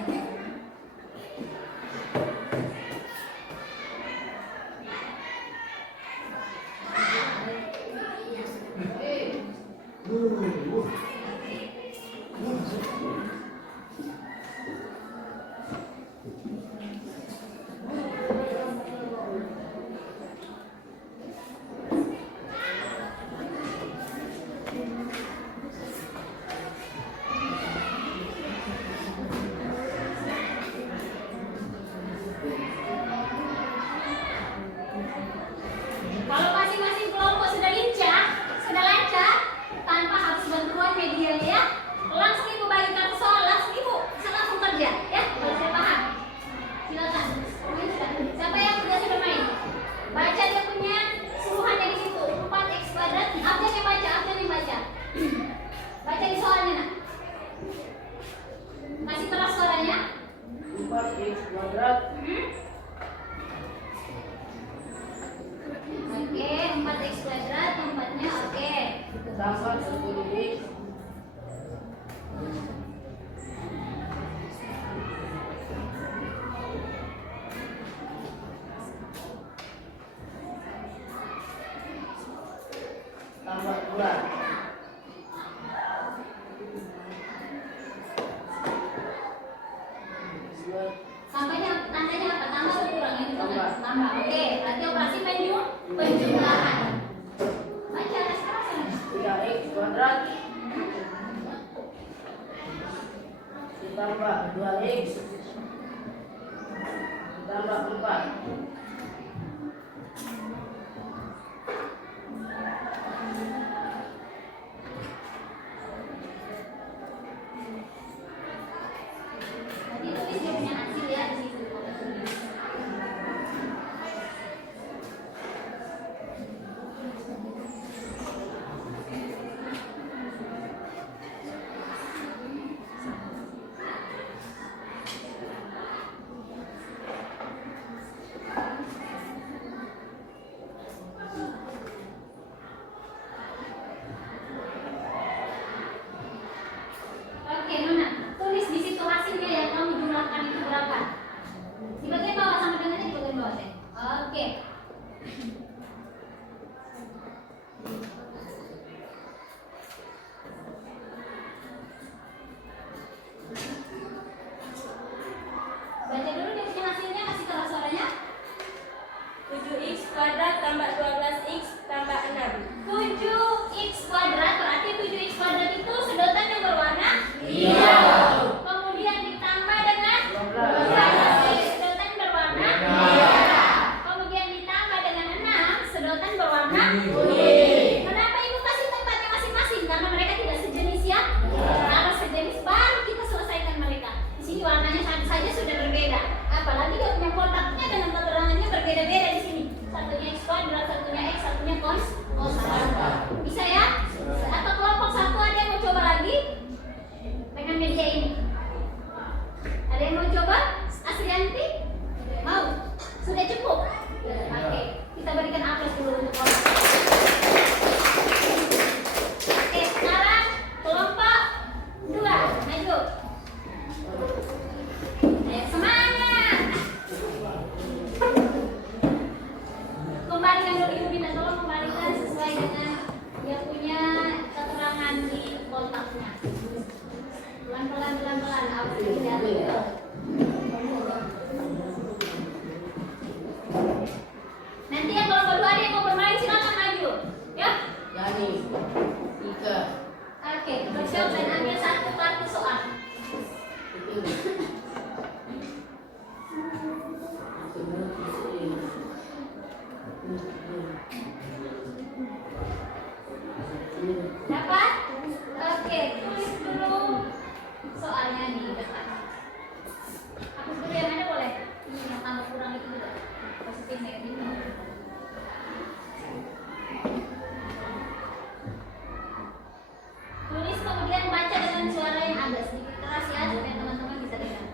Kalau masing-masing kelompok sudah lincah, sudah lancar, tanpa harus bantuan media ya, langsung ibu bagikan soal, langsung ibu langsung kerja ya, kalau saya paham. Silakan. Siapa yang sudah main? Baca dia punya suruhannya di situ, 4x kuadrat. Absen yang baca, absen yang baca. Baca di soalnya nak. Masih keras suaranya? 4x kuadrat Oke, 4x kuadrat, tempatnya oke. tambah 10x tambah 2. Sampainya tandanya apa? Tambah atau kurang? Yang itu Tambah. tambah. Oke, berarti operasi penjumlahan. Baca sekarang. 3x kuadrat ditambah 2x ditambah 4 Nanti tulis dia punya hasil ya di situ. Hasan Abdul Jalil. Nanti yang kelompok 2 ada yang mau bermain silakan maju. Ya. Yani, Ika, Oke, bersiap dan ambil satu kartu soal. Dapat? Oke, tulis dulu soalnya di depan. Aku dulu yang ada boleh? Ini yang tambah kurang itu juga. Positif negatif. Tulis kemudian baca dengan suara yang agak sedikit keras ya supaya teman-teman bisa dengar.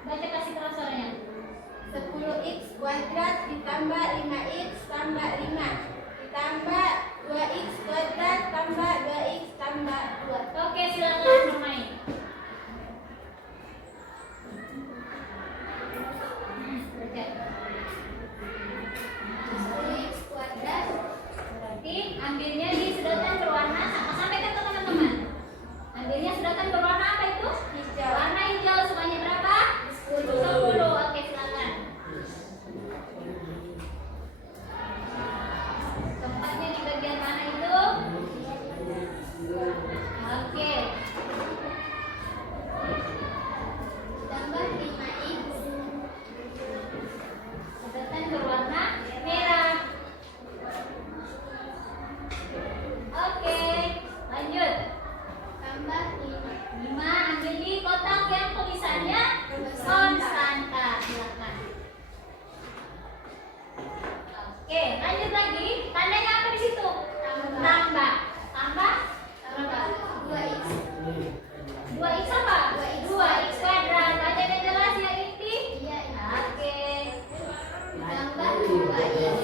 Baca kasih keras suaranya. 10x kuadrat ditambah 5x tambah 5 ditambah 2x kuadrat tambah 2x tambah 2. Oke, silakan bermain. Baca. 10x kuadrat Berarti ambilnya di sedotan berwarna apa? Sampaikan ke teman-teman. Ambilnya sedotan berwarna apa itu? hijau. Warna hijau sebanyak berapa? 10. 10. Oke, silakan. Tempatnya di bagian mana itu? Oke. Tambah 5x Sedotan berwarna merah. Oke, lanjut. tambah 5 5 ambil di kotak yang tulisannya konstanta. Silakan. Oke, lanjut lagi. Tandanya apa di situ? Tambah. Tambah? Tambah. 2x 2x apa? 2x kuadrat. Baca yang jelas ya inti. iya Oke. tambah 2x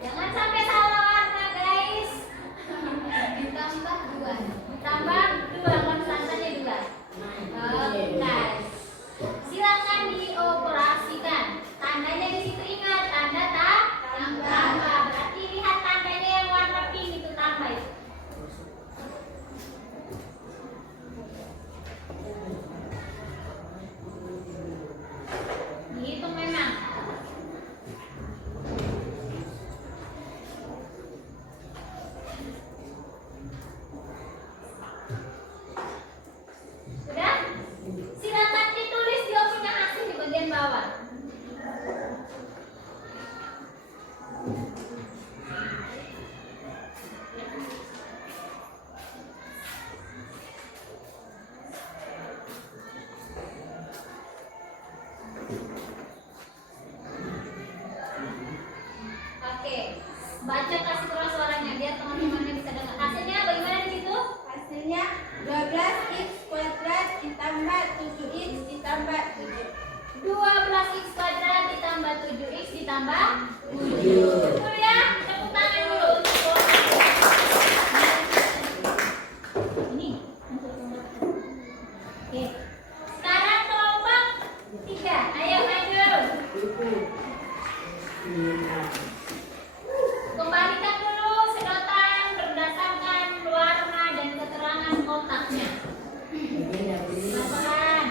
Jangan sampai salah warna, guys. ditambah 2 Tambah 2 konstantanya 2. Oke. Silakan dioperasikan. Tandanya di situ ingat, tanda tambah. Berarti lihat tandanya yang warna pink itu tambah itu. Dihitung memang. Sudah? Silakan ditulis jawabannya hasil di bagian bawah. Oke, baca kasih keras suaranya biar teman-temannya bisa dengar. Hasilnya bagaimana di situ? hasilnya 12x kuadrat ditambah 7x ditambah 7 12x kuadrat ditambah 7x ditambah 7. Dulu ya, tepuk tangan dulu. Ini. Oke. Sekarang kelompok 3. Ayo maju. Kembalikan dulu sedotan berdasarkan warna dan keterangan kotaknya. Pelan-pelan.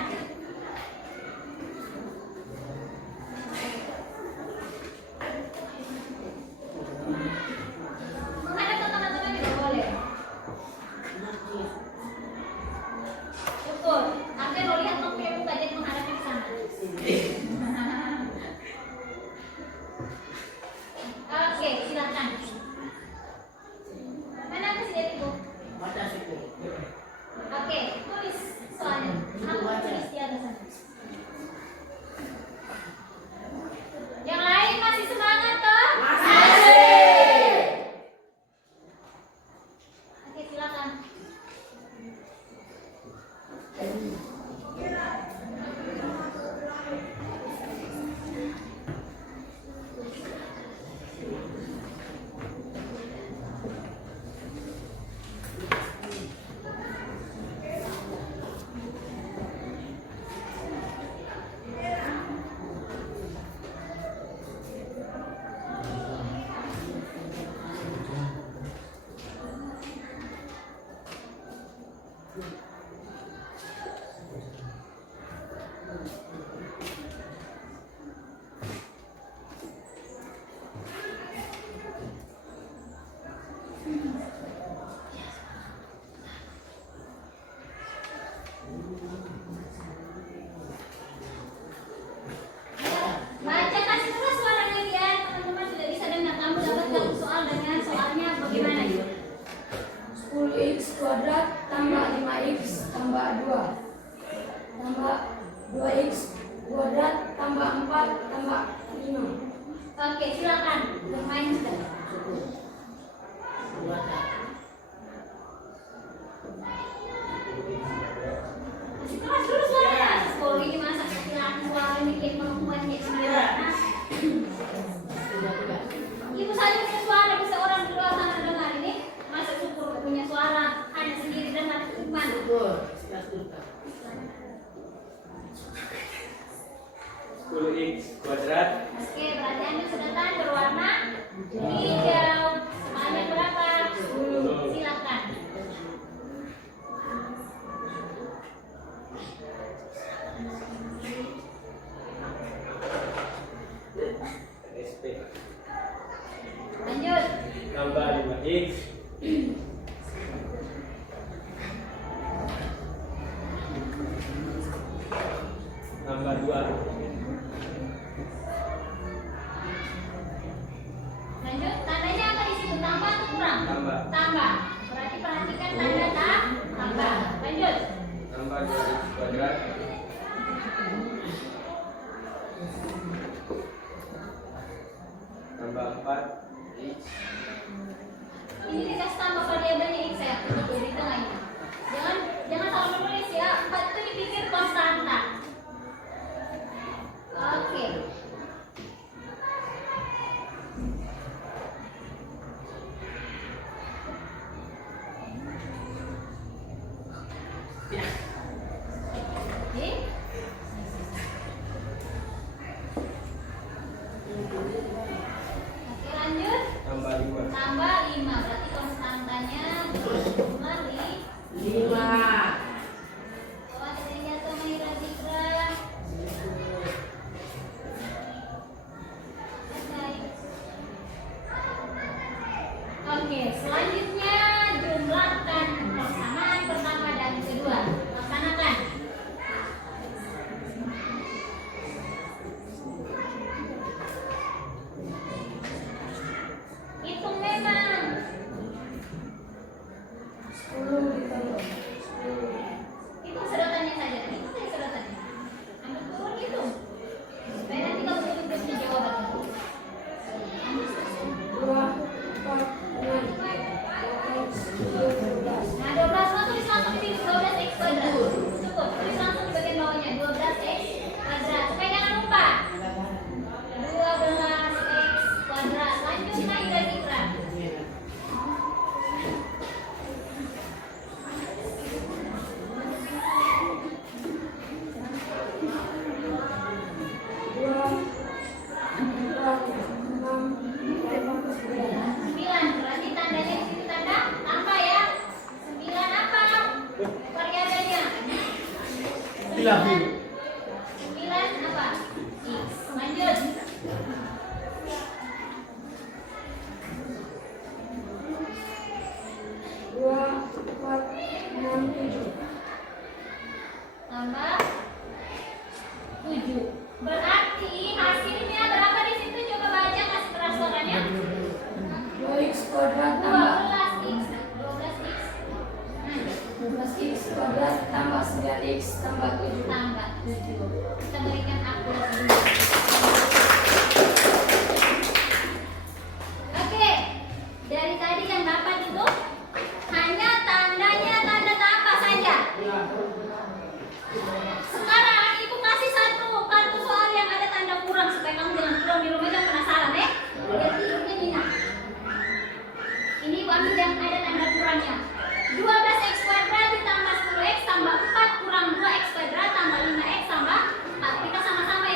2x kuadrat tambah 4 tambah 5. Oke, silakan bermain sudah. Masih keras dulu suaranya. Sekolah ini masa laki-laki suara bikin perempuan kayak gimana? Ibu saja punya suara, bisa orang di luar sana dengar ini. Masa syukur punya suara hanya sendiri dengar gimana? Betul. 10x kuadrat. Oke, berarti Anda sudah tahu berwarna hijau. Semuanya berapa? 10. Silakan. SP. Lanjut. Tambah 5x. Tambah 2. Lanjut. Tandanya apa di situ? Tambah atau kurang? Tambah. Tambah. Berarti perhatikan tanda tambah. Lanjut. Tambah 2x kuadrat. Tambah 4x. Ini dikasih tambah variabelnya x ya. Jadi tengah ini. Jangan salah menulis ya. 4 itu dipikir konstanta. Oke. Oke. Oke, lanjut. Tambah 5. Tambah 5. Berarti konstantanya jumlah 5. Oh, ada yang jatuh Mahira Zikra. Oke, selanjutnya jumlahkan persamaan pertama dan kedua. Laksanakan. Hitung memang. 10 ditambah 10. Hitung sedotannya saja. Hitung saja sedotannya. Ambil turun hitung. Supaya nanti kamu tulis jawaban. 2, 4, 6, 8, 9, 12. Nah, 12 mau tulis langsung di sini 12x kuadrat. Cukup, tulis langsung di bagian bawahnya 12x kuadrat. Supaya jangan lupa. 12x kuadrat. Lanjut Mahira Zikra. Sembilan, berarti tandanya di sini tanda tambah ya. 9 apa? Variabelnya. 9 apa? X. Lanjut. Tambah 7. Berarti hasilnya berapa di situ? Coba baca kasih keras suaranya. 2x kuadrat tambah 12x. 12x. 12x kuadrat tambah 9x tambah 7. Tambah 7. Kita berikan akurasi dulu. Oke. Dari tadi yang dapat itu hanya tandanya tanda tambah saja. Sekarang ibu kasih satu kartu soal yang ada tanda kurang supaya kamu jangan kurang di rumah, jangan penasaran ya. Biar tidurnya nyenyak. Ini ibu ambil yang ada tanda kurangnya. 12x kuadrat ditambah 10x tambah 4 kurang 2x kuadrat tambah 5x tambah 4. Kita sama-sama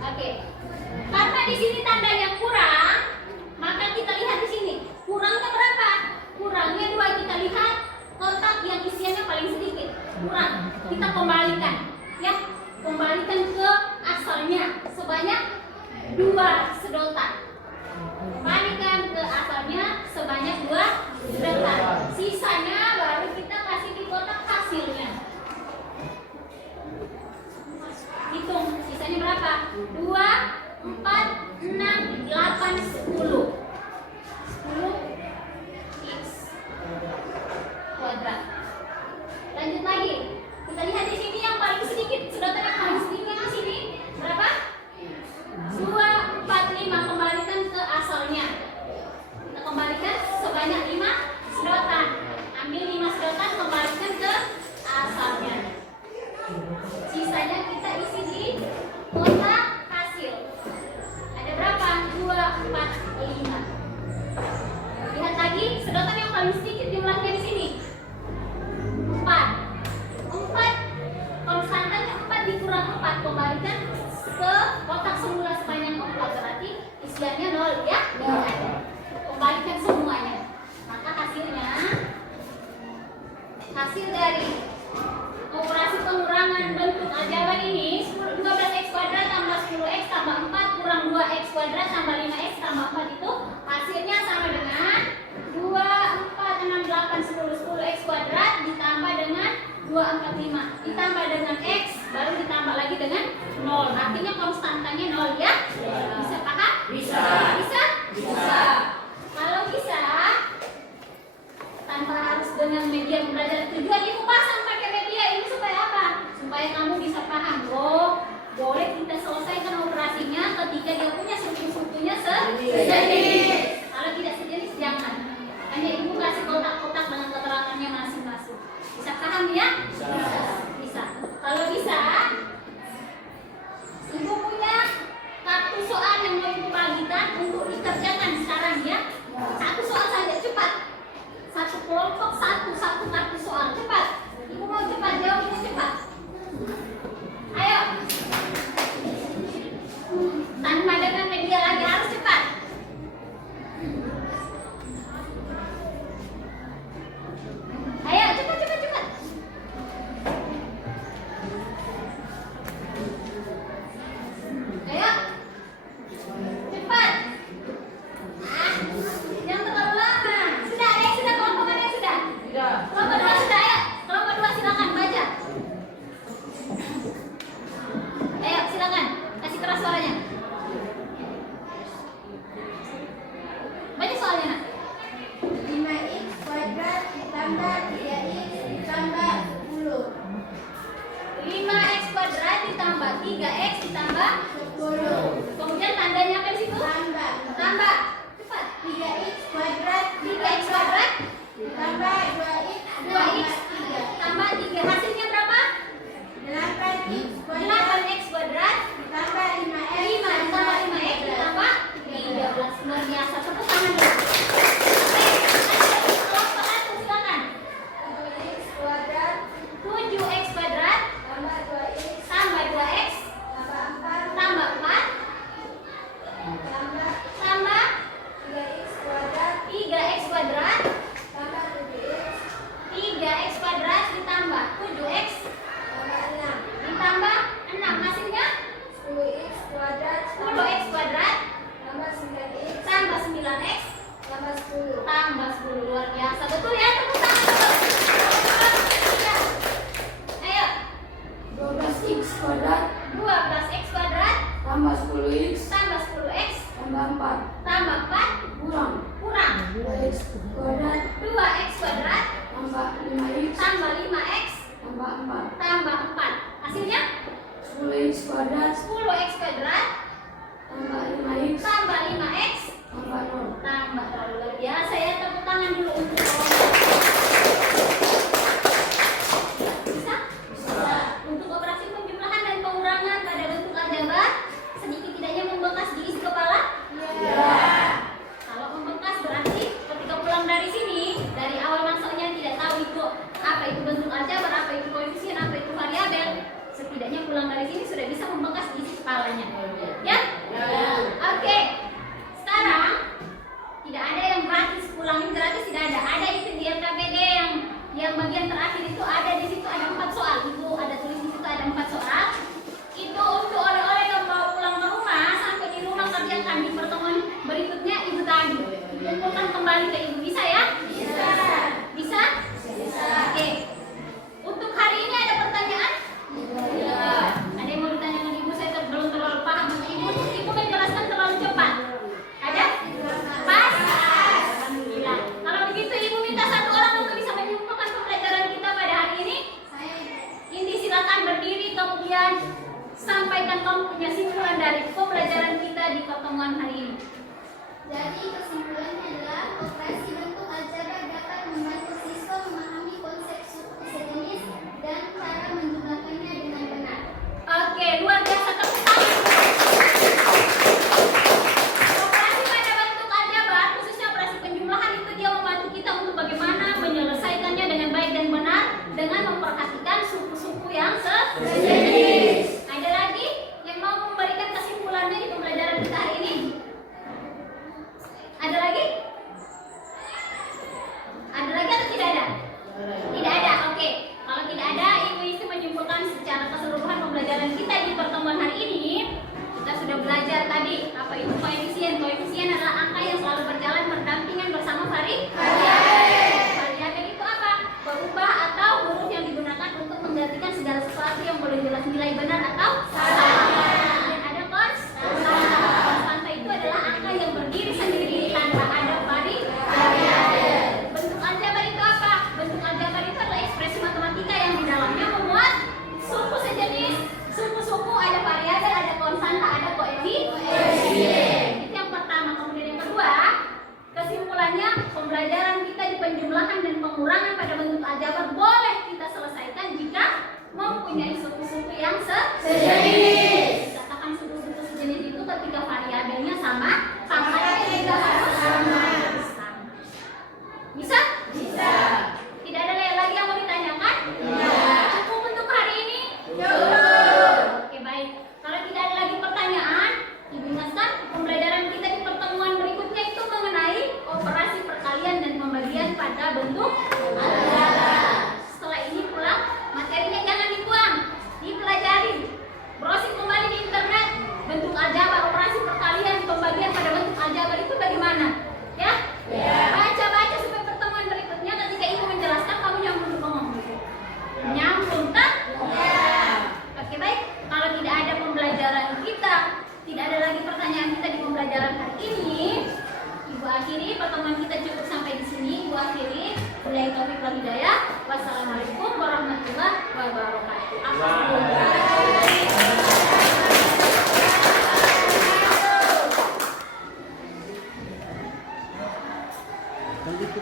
Oke. Karena di sini tandanya kurang, maka kita lihat di sini. Kurangnya berapa? Kurangnya 2. Kita lihat kotak yang isiannya paling sedikit. Kurang. Kita kembalikan. Ya, kembalikan ke asalnya sebanyak 2 sedotan. Kembalikan ke asalnya sebanyak 2 sedotan. Sisanya baru kita kasih di kotak hasilnya. Hitung sisanya berapa? 2, 4, 6, 8, 10. 10 x kuadrat. Lanjut lagi. Kita lihat di sini yang paling sedikit, sedotan yang paling sedikit di sini berapa? 2, 4, 5. Kembalikan ke asalnya. Kita kembalikan sebanyak 5 sedotan. Ambil 5 sedotan, kembalikan ke asalnya. Sisanya kita isi di kotak hasil. Ada berapa? 2, 4, 5. Lihat lagi, sedotan yang paling sedikit jumlahnya di sini 4. 4 konstantanya 4 dikurang 4, kembalikan ke kotak semula sebanyak 4, berarti isiannya 0 ya? Kembalikan semuanya. Maka hasilnya, hasil dari operasi pengurangan bentuk aljabar ini 12x kuadrat tambah 10x tambah 4 kurang 2x kuadrat tambah 5x tambah 4 itu hasilnya sama dengan 2, 4, 6, 8, 10, 10x kuadrat ditambah dengan 2, 4, 5 ditambah dengan x baru ditambah lagi dengan 0. Artinya konstantanya 0 ya? Bisa paham? Bisa. Bisa? Bisa. Kalau bisa tanpa harus dengan media pembelajaran, tujuan ibu pasang pakai media ini supaya apa? Supaya kamu bisa paham. Oh, boleh kita selesaikan operasinya ketika dia punya suku-sukunya sejenis. Kalau tidak sejenis jangan. Hanya ibu kasih kotak-kotak dengan keterangannya masing-masing. Bisa paham ya? Bisa. Kalau bisa, ibu punya kartu soal yang mau ibu bagikan untuk dikerjakan sekarang ya. Satu soal saja, cepat. Satu kelompok, satu kartu soal, cepat. Ibu mau cepat, jawabnya cepat. Ayo. Tanpa dengan media lagi, harus cepat. Ayo, cepat. Ayo. Cepat. Jangan terlalu lama. Sudah, ada yang sudah, kelompok mana yang sudah? Kelompok 2 sudah, ayo. Kelompok 2 silakan baca. Ayo, silakan. Kasih keras suaranya. Baca soalnya, Nak. 5x kuadrat ditambah 3x ditambah 10. 5x kuadrat ditambah 3x ditambah 10. Kemudian tandanya apa di situ? Tambah. Cepat. 3x kuadrat 3x kuadrat ditambah 2x 2x tambah 3. Hasilnya berapa? 8x kuadrat 8x kuadrat ditambah 5x 5 ditambah 5x ditambah 13. Luar biasa. Tepuk tangan dulu. Kelompok 1 silakan. 7x kuadrat 7x kuadrat tambah 2x tambah 2x tambah 4 tambah 4 tambah 3x kuadrat 3x kuadrat tambah 7x 3x kuadrat ditambah 7x tambah 6 ditambah 6. Hasilnya 10x kuadrat 10x kuadrat tambah 9x tambah 9x tambah 10. tambah 10. Luar biasa. Betul ya? Tepuk tangan dulu. Ya. Ayo. 12x kuadrat 12x kuadrat tambah 10x tambah 10x tambah 4 tambah 4 kurang kurang 2x kuadrat 2x kuadrat tambah 5x tambah 5x tambah 4 tambah 4. Hasilnya 10x kuadrat 10x kuadrat tambah 5x tambah 5x tambah 0. tambah 0. Luar biasa ya. Tepuk tangan dulu untuk bisa? Bisa. Untuk operasi penjumlahan dan pengurangan pada bentuk aljabar, sedikit tidaknya membekas di isi kepala? Ya. Kalau membekas berarti ketika pulang dari sini setidaknya pulang dari sini sudah bisa membekas di isi kepalanya. Ya? Oke. Sekarang tidak ada yang gratis, pulangin gratis tidak ada. Ada itu di LKPD yang bagian terakhir itu ada di situ ada 4 soal. Ibu ada tulis di situ ada 4 soal. Itu untuk oleh-oleh yang bawa pulang ke rumah, sampai di rumah kerjakan di pertemuan berikutnya ibu tadi. Kumpulkan kembali ke ibu, bisa ya? Bisa. Bisa? Bisa. Oke. Untuk hari ini ada pertanyaan? Iya. Ada yang mau ditanyakan ibu? Saya belum terlalu paham. Ibu menjelaskan terlalu cepat. Ada? Pas? Alhamdulillah. Kalau begitu ibu minta 1 orang untuk bisa menyimpulkan pembelajaran kita pada hari ini. Ini silakan berdiri kemudian sampaikan kamu punya simpulan dari pembelajaran kita di pertemuan hari ini. Jadi kesimpulannya adalah operasi bentuk aljabar dapat membantu siswa memahami konsep suku sejenis dan cara menjumlahkannya dengan benar. Oke, luar biasa, tepuk tangan. Operasi pada bentuk aljabar, khususnya operasi penjumlahan itu dia membantu kita untuk bagaimana menyelesaikannya dengan baik dan benar dengan memperhatikan suku-suku yang sejenis. Ada lagi yang mau memberikan kesimpulannya di pembelajaran kita hari ini? Ada lagi? Ada lagi atau tidak ada? Tidak ada, oke. Kalau tidak ada, ibu isi menyimpulkan secara keseluruhan pembelajaran kita di pertemuan hari ini. Kita sudah belajar tadi apa itu koefisien. Koefisien adalah angka yang selalu berjalan berdampingan bersama variabel. Variabel itu apa? Berubah atau huruf yang digunakan untuk menggantikan segala sesuatu yang boleh jelas nilai benar atau salah. Dan ada konstanta. Konstanta itu adalah angka yang berdiri sendiri tanpa ada variabel. Bentuk aljabar itu apa? Bentuk aljabar itu adalah ekspresi matematika yang di dalamnya memuat suku sejenis. Suku-suku ada variabel, ada konstanta, ada koefisien. Itu yang pertama. Kemudian yang kedua, kesimpulannya pembelajaran kita di penjumlahan dan pengurangan pada bentuk aljabar boleh kita selesaikan jika mempunyai suku-suku yang sejenis. Katakan suku-suku sejenis itu ketika variabelnya sama, pangkatnya juga harus sama. Bisa? Bisa. Tidak ada lagi yang mau ditanyakan? Cukup untuk hari ini? Oke, baik. Kalau tidak ada lagi pertanyaan, ibu ingatkan pembelajaran kita di pertemuan berikutnya itu mengenai operasi perkalian dan pembagian pada bentuk aljabar. Setelah ini pulang, materinya jangan dibuang, dipelajari. Browsing kembali di internet, bentuk aljabar, operasi perkalian, pembagian pada bentuk aljabar itu bagaimana? Ya? Baca-baca supaya pertemuan berikutnya ketika ibu menjelaskan kamu nyambung ngomong. Nyambung tak? Oke, baik. Kalau tidak ada pembelajaran kita, tidak ada lagi pertanyaan kita di pembelajaran hari ini, ibu akhiri pertemuan kita cukup sampai di sini. Ibu akhiri. Wabillahi taufiq wal hidayah. Wassalamualaikum warahmatullahi wabarakatuh. Kan itu.